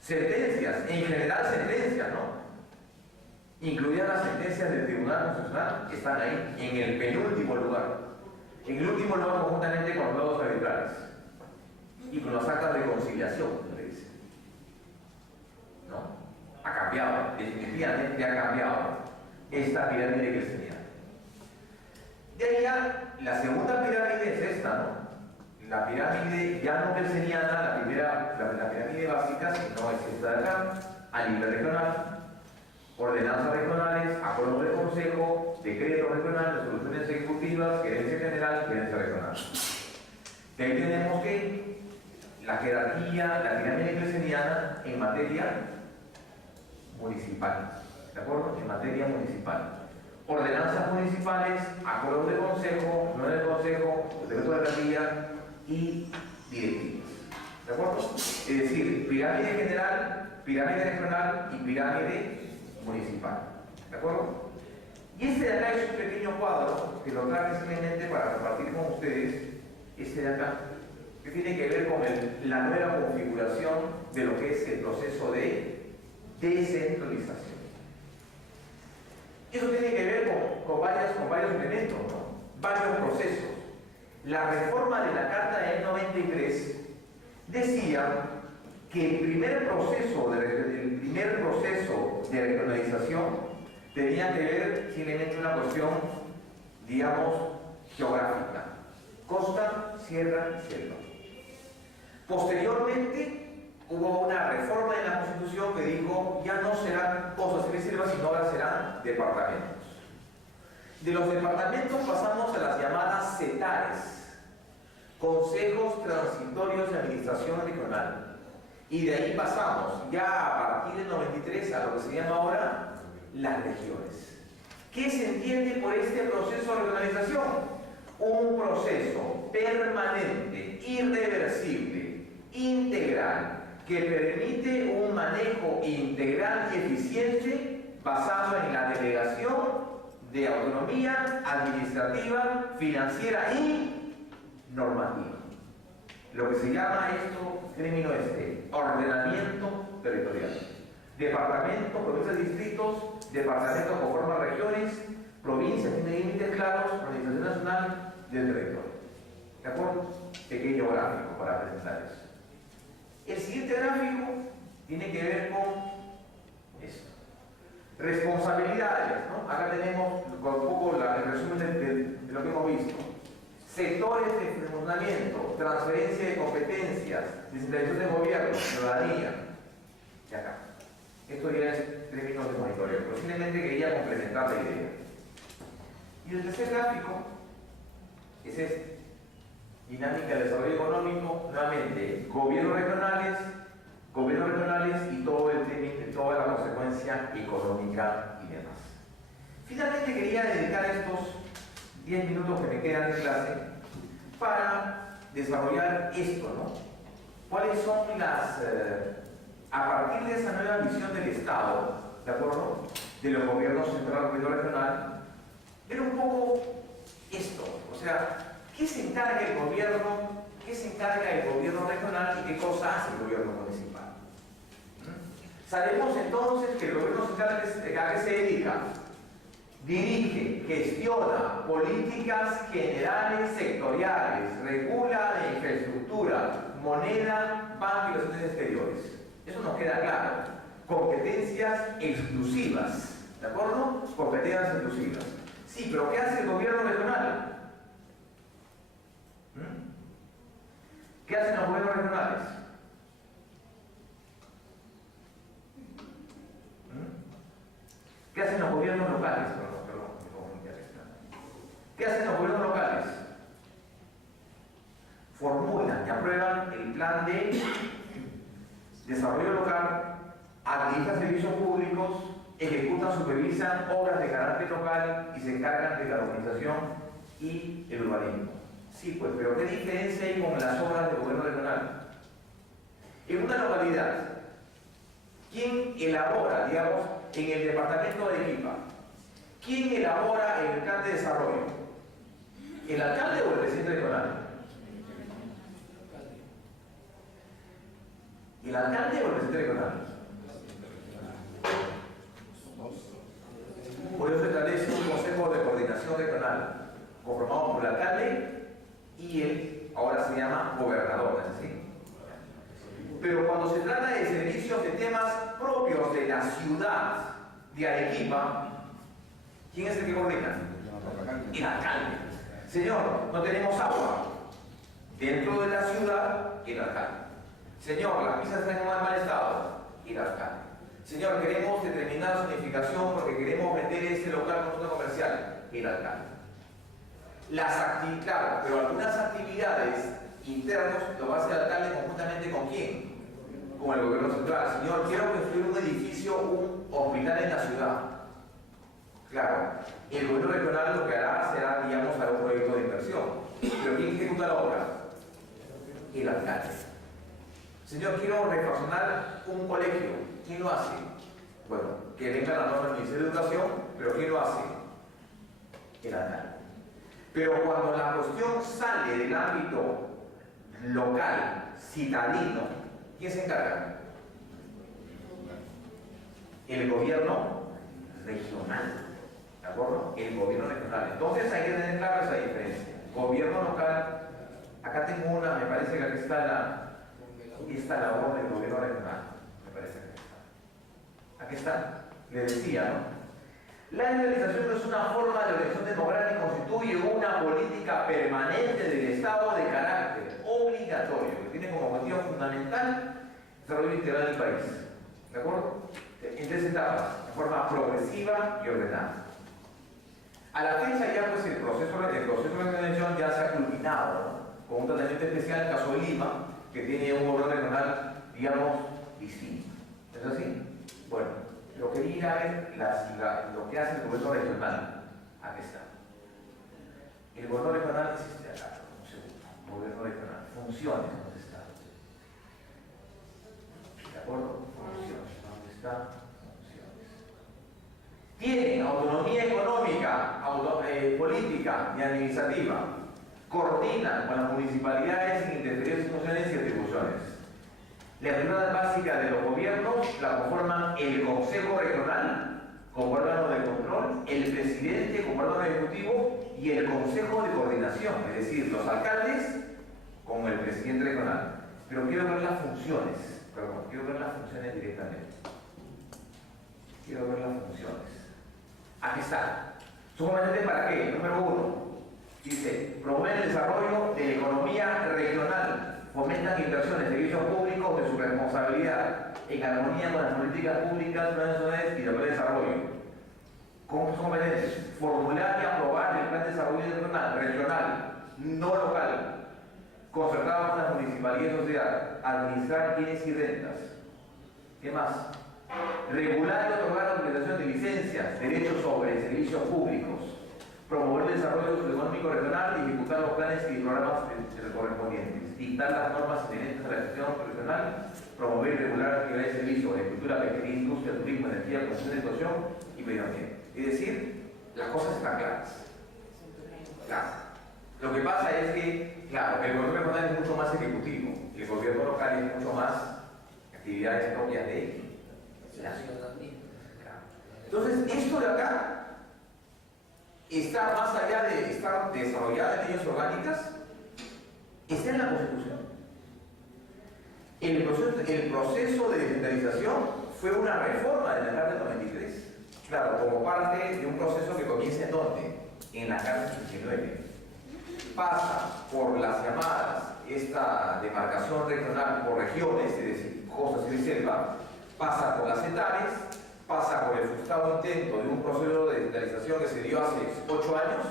Sentencias, en general sentencias, ¿no? Incluidas las sentencias del Tribunal Constitucional, que están ahí, en el penúltimo lugar. En el último lugar, conjuntamente con los laudos arbitrales. Y con las actas de conciliación, como le dicen. ¿No? Ha cambiado, definitivamente ha cambiado esta pirámide que se tenía. De ahí ya, la segunda pirámide es esta, ¿no? La pirámide ya no kelseniana, la pirámide básica, sino es esta de acá, a nivel regional, ordenanzas regionales, acuerdos de consejo, decretos regionales, resoluciones ejecutivas, gerencia general, gerencia regional. De ahí tenemos que la jerarquía, la pirámide kelseniana en materia municipal, ¿de acuerdo? En materia municipal. Ordenanzas municipales, acuerdos de consejo, no del consejo, decreto de jerarquía y directivas. ¿De acuerdo? Es decir, pirámide general, pirámide regional y pirámide municipal. ¿De acuerdo? Y este de acá es un pequeño cuadro que lo traje simplemente para compartir con ustedes. Este de acá, que tiene que ver con la nueva configuración de lo que es el proceso de descentralización. Eso tiene que ver con varios elementos, ¿no? Varios procesos. La reforma de la Carta del 93 decía que el primer proceso de regionalización tenía que ver simplemente una cuestión, digamos, geográfica. Costa, sierra y selva. Posteriormente, hubo una reforma en la Constitución que dijo ya no serán costas y selvas, sino ahora serán departamentos. De los departamentos pasamos a las llamadas CETARES, Consejos Transitorios de Administración Regional. Y de ahí pasamos ya a partir del 93 a lo que se llama ahora las regiones. ¿Qué se entiende por este proceso de regionalización? Un proceso permanente, irreversible, integral, que permite un manejo integral y eficiente basado en la delegación de autonomía administrativa, financiera y normativa. Lo que se llama esto, término ordenamiento territorial. departamentos, provincias, distritos, departamentos conforman regiones, provincias tienen límites claros, organización nacional del territorio. ¿De acuerdo? Pequeño gráfico para presentar eso. El siguiente gráfico tiene que ver con esto. Responsabilidades, ¿no? Acá tenemos un poco el resumen de lo que hemos visto. Sectores de funcionamiento, transferencia de competencias, descentralización de gobierno, ciudadanía. Y acá. Esto ya es términos de monitoreo, pero simplemente quería complementar la idea. Y el tercer gráfico es este. Dinámica del desarrollo económico, nuevamente, gobiernos regionales y todo el tema, toda la consecuencia económica y demás. Finalmente quería dedicar estos 10 minutos que me quedan de clase para desarrollar esto, ¿no? ¿Cuáles son las, a partir de esa nueva visión del Estado, ¿de acuerdo? De los gobiernos central y regional, ver un poco esto, o sea, ¿qué se encarga el gobierno? ¿Qué se encarga el gobierno regional y qué cosa hace el gobierno municipal? Sabemos entonces que el gobierno central ¿a qué se dedica? Dirige, gestiona políticas generales sectoriales, regula la infraestructura, moneda, banco y relaciones exteriores. Eso nos queda claro. Competencias exclusivas, ¿de acuerdo? Competencias exclusivas. Sí, pero ¿qué hace el gobierno regional? ¿Qué hacen los gobiernos regionales? ¿Qué hacen los gobiernos locales? ¿Qué hacen los gobiernos locales? Formulan y aprueban el plan de desarrollo local, administran servicios públicos, ejecutan, supervisan obras de carácter local y se encargan de la organización y el urbanismo. Sí, pues, pero ¿qué diferencia hay con las obras del gobierno regional? En una localidad, ¿quién elabora, digamos, en el departamento de Arequipa? ¿Quién elabora el plan de desarrollo? ¿El alcalde o el presidente regional? ¿El alcalde o el presidente regional? Por eso establece un consejo de coordinación regional conformado por el alcalde y él ahora se llama gobernador, ¿es así? Pero cuando se trata de servicios de temas propios de la ciudad de Arequipa, ¿quién es el que coordina? El alcalde. Señor, no tenemos agua. Dentro de la ciudad, el alcalde. Señor, las pistas están en mal estado, el alcalde. Señor, queremos determinada zonificación porque queremos vender este local como zona comercial, el alcalde. Claro, pero algunas actividades internas lo va a hacer el alcalde conjuntamente con quién? Con el gobierno central. Señor, quiero construir un edificio, un hospital en la ciudad. Claro, el gobierno regional lo que hará será, digamos, hará un proyecto de inversión. Pero ¿quién ejecuta la obra? El alcalde. Señor, quiero refaccionar un colegio. ¿Quién lo hace? Bueno, que venga la norma del Ministerio de Educación, pero ¿quién lo hace? El alcalde. Pero cuando la cuestión sale del ámbito local, citadino, ¿quién se encarga? El gobierno regional. ¿De acuerdo? El gobierno regional. Entonces hay que tener clara esa diferencia. Gobierno local, acá tengo una, me parece que aquí está esta labor del gobierno regional. Me parece que está. Aquí está. Le decía, ¿no? La generalización es una forma de organización democrática y constituye una política permanente del Estado de carácter obligatorio, que tiene como objetivo fundamental el desarrollo integral del país. ¿De acuerdo? En 3 etapas, de forma progresiva y ordenada. A la fecha ya pues el proceso de organización ya se ha culminado, ¿no? Con un tratamiento especial en el caso de Lima, que tiene un gobierno regional, digamos, distinto. ¿Es así? Bueno. Lo quería ir a ver lo que hace el gobierno regional. Aquí está. El gobierno regional existe acá. Un segundo. Gobierno regional. Funciones. ¿Dónde está? ¿De acuerdo? Funciones. ¿Dónde está? Funciones. Tienen autonomía económica, política y administrativa. Coordinan con las municipalidades sin interferir en sus funciones y atribuciones. La estructura básica de los gobiernos la conforman el Consejo Regional como órgano de control, el presidente como órgano ejecutivo y el Consejo de Coordinación, es decir, los alcaldes con el presidente regional. Pero quiero ver las funciones, directamente. Quiero ver las funciones. Aquí está. ¿Sumamente para qué? Número 1. Dice, promueven el desarrollo de la economía regional, fomentan inversiones en servicios públicos de su responsabilidad, en armonía con las políticas públicas nacionales y de desarrollo. ¿Cómo son competentes? Formular y aprobar el plan de desarrollo regional, no local, concertado con las municipalidades y sociedad, administrar bienes y rentas. ¿Qué más? Regular y otorgar la autorización de licencias, derechos sobre servicios públicos, promover el desarrollo económico regional y ejecutar los planes y programas correspondientes, dictar las normas inherentes a la gestión regional, promover y regular actividades de servicio, agricultura, pesquería, industria, turismo, energía, construcción de educación y medio ambiente. Es decir, las cosas están claras. Claro. Lo que pasa es que, claro, el gobierno regional es mucho más ejecutivo, el gobierno local es mucho más actividades propias de la ciudadanía. Entonces, esto de acá está más allá de estar desarrollada en leyes orgánicas, está en la Constitución. El proceso de descentralización fue una reforma de la Carta del 93. Claro, como parte de un proceso que comienza en ¿dónde? En la Carta 89. Pasa por las llamadas, esta demarcación regional por regiones, es decir, costas y selva, pasa por las etarias, pasa por el frustrado intento de un proceso de descentralización que se dio hace 8 años,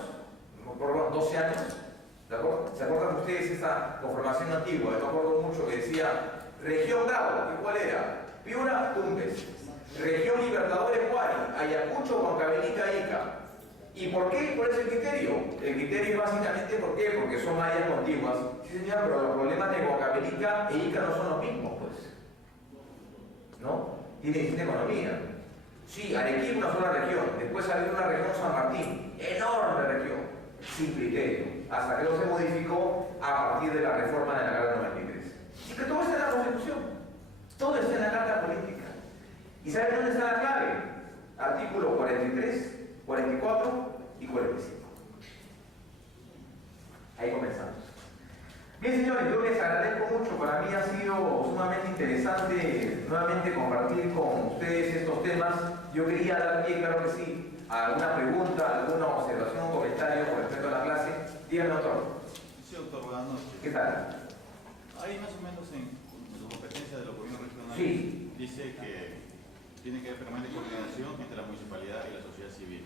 por 12 años. ¿De acuerdo? ¿Se acuerdan ustedes esa conformación antigua? Yo me acuerdo mucho que decía región Bravo, ¿y cuál era? Piura, Tumbes. Región Libertadores, Huari, Ayacucho, Huancavelica, Ica. ¿Y por qué? ¿Cuál es el criterio? El criterio es básicamente ¿por qué? Porque son áreas contiguas. Sí, señor, pero los problemas de Huancavelica e Ica no son los mismos, pues. ¿No? Tiene distinta economía. Sí, Arequipa una sola región, después salió una región San Martín, enorme región, sin criterio, hasta que no se modificó a partir de la reforma de la Carta 93. Y que todo está en la Constitución, todo está en la Carta Política. ¿Y saben dónde está la clave? Artículo 43, 44 y 45. Ahí comenzamos. Bien, señores, yo les agradezco mucho. Para mí ha sido sumamente interesante nuevamente compartir con ustedes estos temas. Yo quería dar pie, claro que sí, a alguna pregunta, alguna observación o comentario con respecto a la clase. Díganme, doctor. Sí, doctor, buenas noches. ¿Qué tal? Ahí más o menos en su competencia de los gobiernos regionales Sí. dice que tiene que haber permanente coordinación entre la municipalidad y la sociedad civil.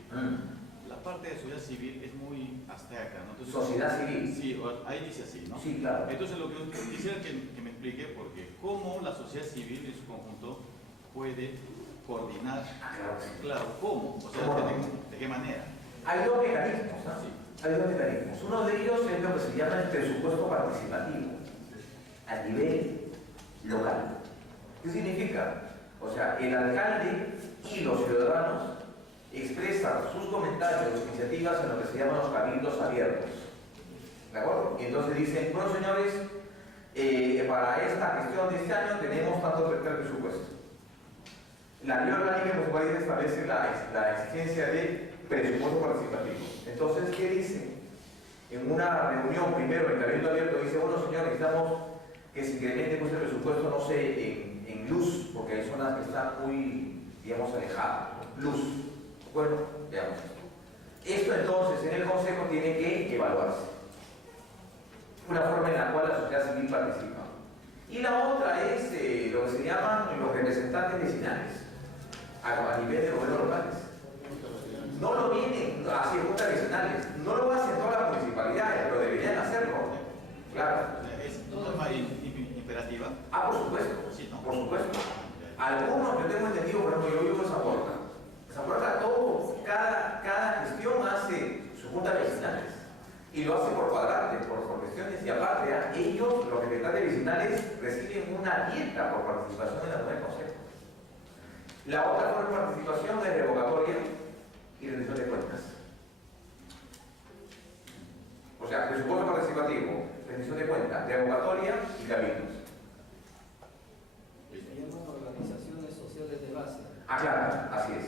La parte de sociedad civil es muy abstracta, ¿no? Entonces, Sociedad civil. Sí, ahí dice así, ¿no? Sí, claro. Entonces lo que quisiera que me explique, porque cómo la sociedad civil en su conjunto puede coordinar. Claro, ¿cómo? O sea, ¿de qué manera? Hay dos mecanismos, ¿no? Sí. Hay dos mecanismos. Uno de ellos es lo que se llama el presupuesto participativo a nivel local. ¿Qué significa? O sea, el alcalde y los ciudadanos expresan sus comentarios, sus iniciativas en lo que se llaman los cabildos abiertos. ¿De acuerdo? Y entonces dicen, bueno señores, para esta gestión de este año tenemos tanto presupuesto. La ley orgánica de los países establece la exigencia de presupuesto participativo. Entonces, ¿qué dice? En una reunión, primero, el cabildo abierto dice, bueno señores, necesitamos que se incremente pues, el presupuesto, no sé, en luz, porque hay zonas que están muy, digamos, alejadas. Luz. Bueno, veamos esto. Esto entonces en el Consejo tiene que evaluarse. Una forma en la cual la sociedad civil participa. Y la otra es lo que se llaman los representantes vecinales a nivel de gobiernos locales. No lo vienen hacia juntas vecinales, no lo hacen todas las municipalidades, pero deberían hacerlo. Claro. ¿Es una norma imperativa? Ah, por supuesto. Sí, ¿no? Por supuesto. Algunos, yo tengo entendido, por ejemplo, yo vivo en Zamora. Zamora todo, cada gestión hace sus juntas vecinales. Y lo hace por cuadrantes, por cuestiones. Y aparte, ellos, los representantes vecinales, reciben una dieta por participación en la Junta del Consejo. La otra forma de participación es revocatoria y rendición de cuentas. O sea, presupuesto participativo, rendición de cuentas, revocatoria y cabildos. Así es.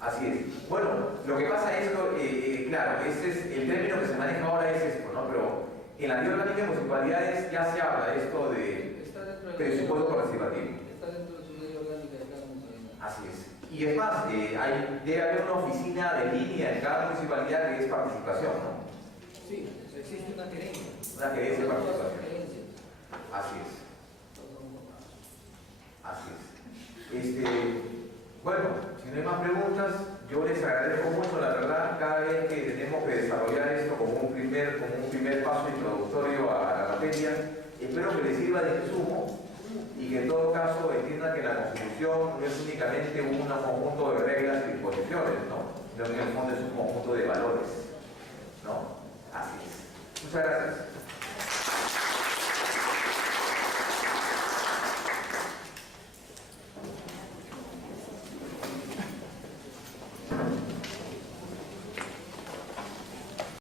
Así es. Bueno, lo que pasa es que, claro, ese es el término que se maneja ahora es esto, ¿no? Pero en la ley orgánica de municipalidades ya se habla de esto de presupuesto participativo. Está dentro de su ley orgánica de cada municipalidad. Así es. Y es más, debe haber una oficina de línea en cada municipalidad que es participación, ¿no? Sí, existe una gerencia. Una gerencia de participación. Gerencias. Así es. Así es. Bueno, si no hay más preguntas, yo les agradezco mucho, la verdad, cada vez que tenemos que desarrollar esto como un primer paso introductorio a la materia. Espero que les sirva de insumo y que en todo caso entiendan que la Constitución no es únicamente un conjunto de reglas y disposiciones, ¿no? Sino que en el fondo es un conjunto de valores, ¿no? Así es. Muchas gracias.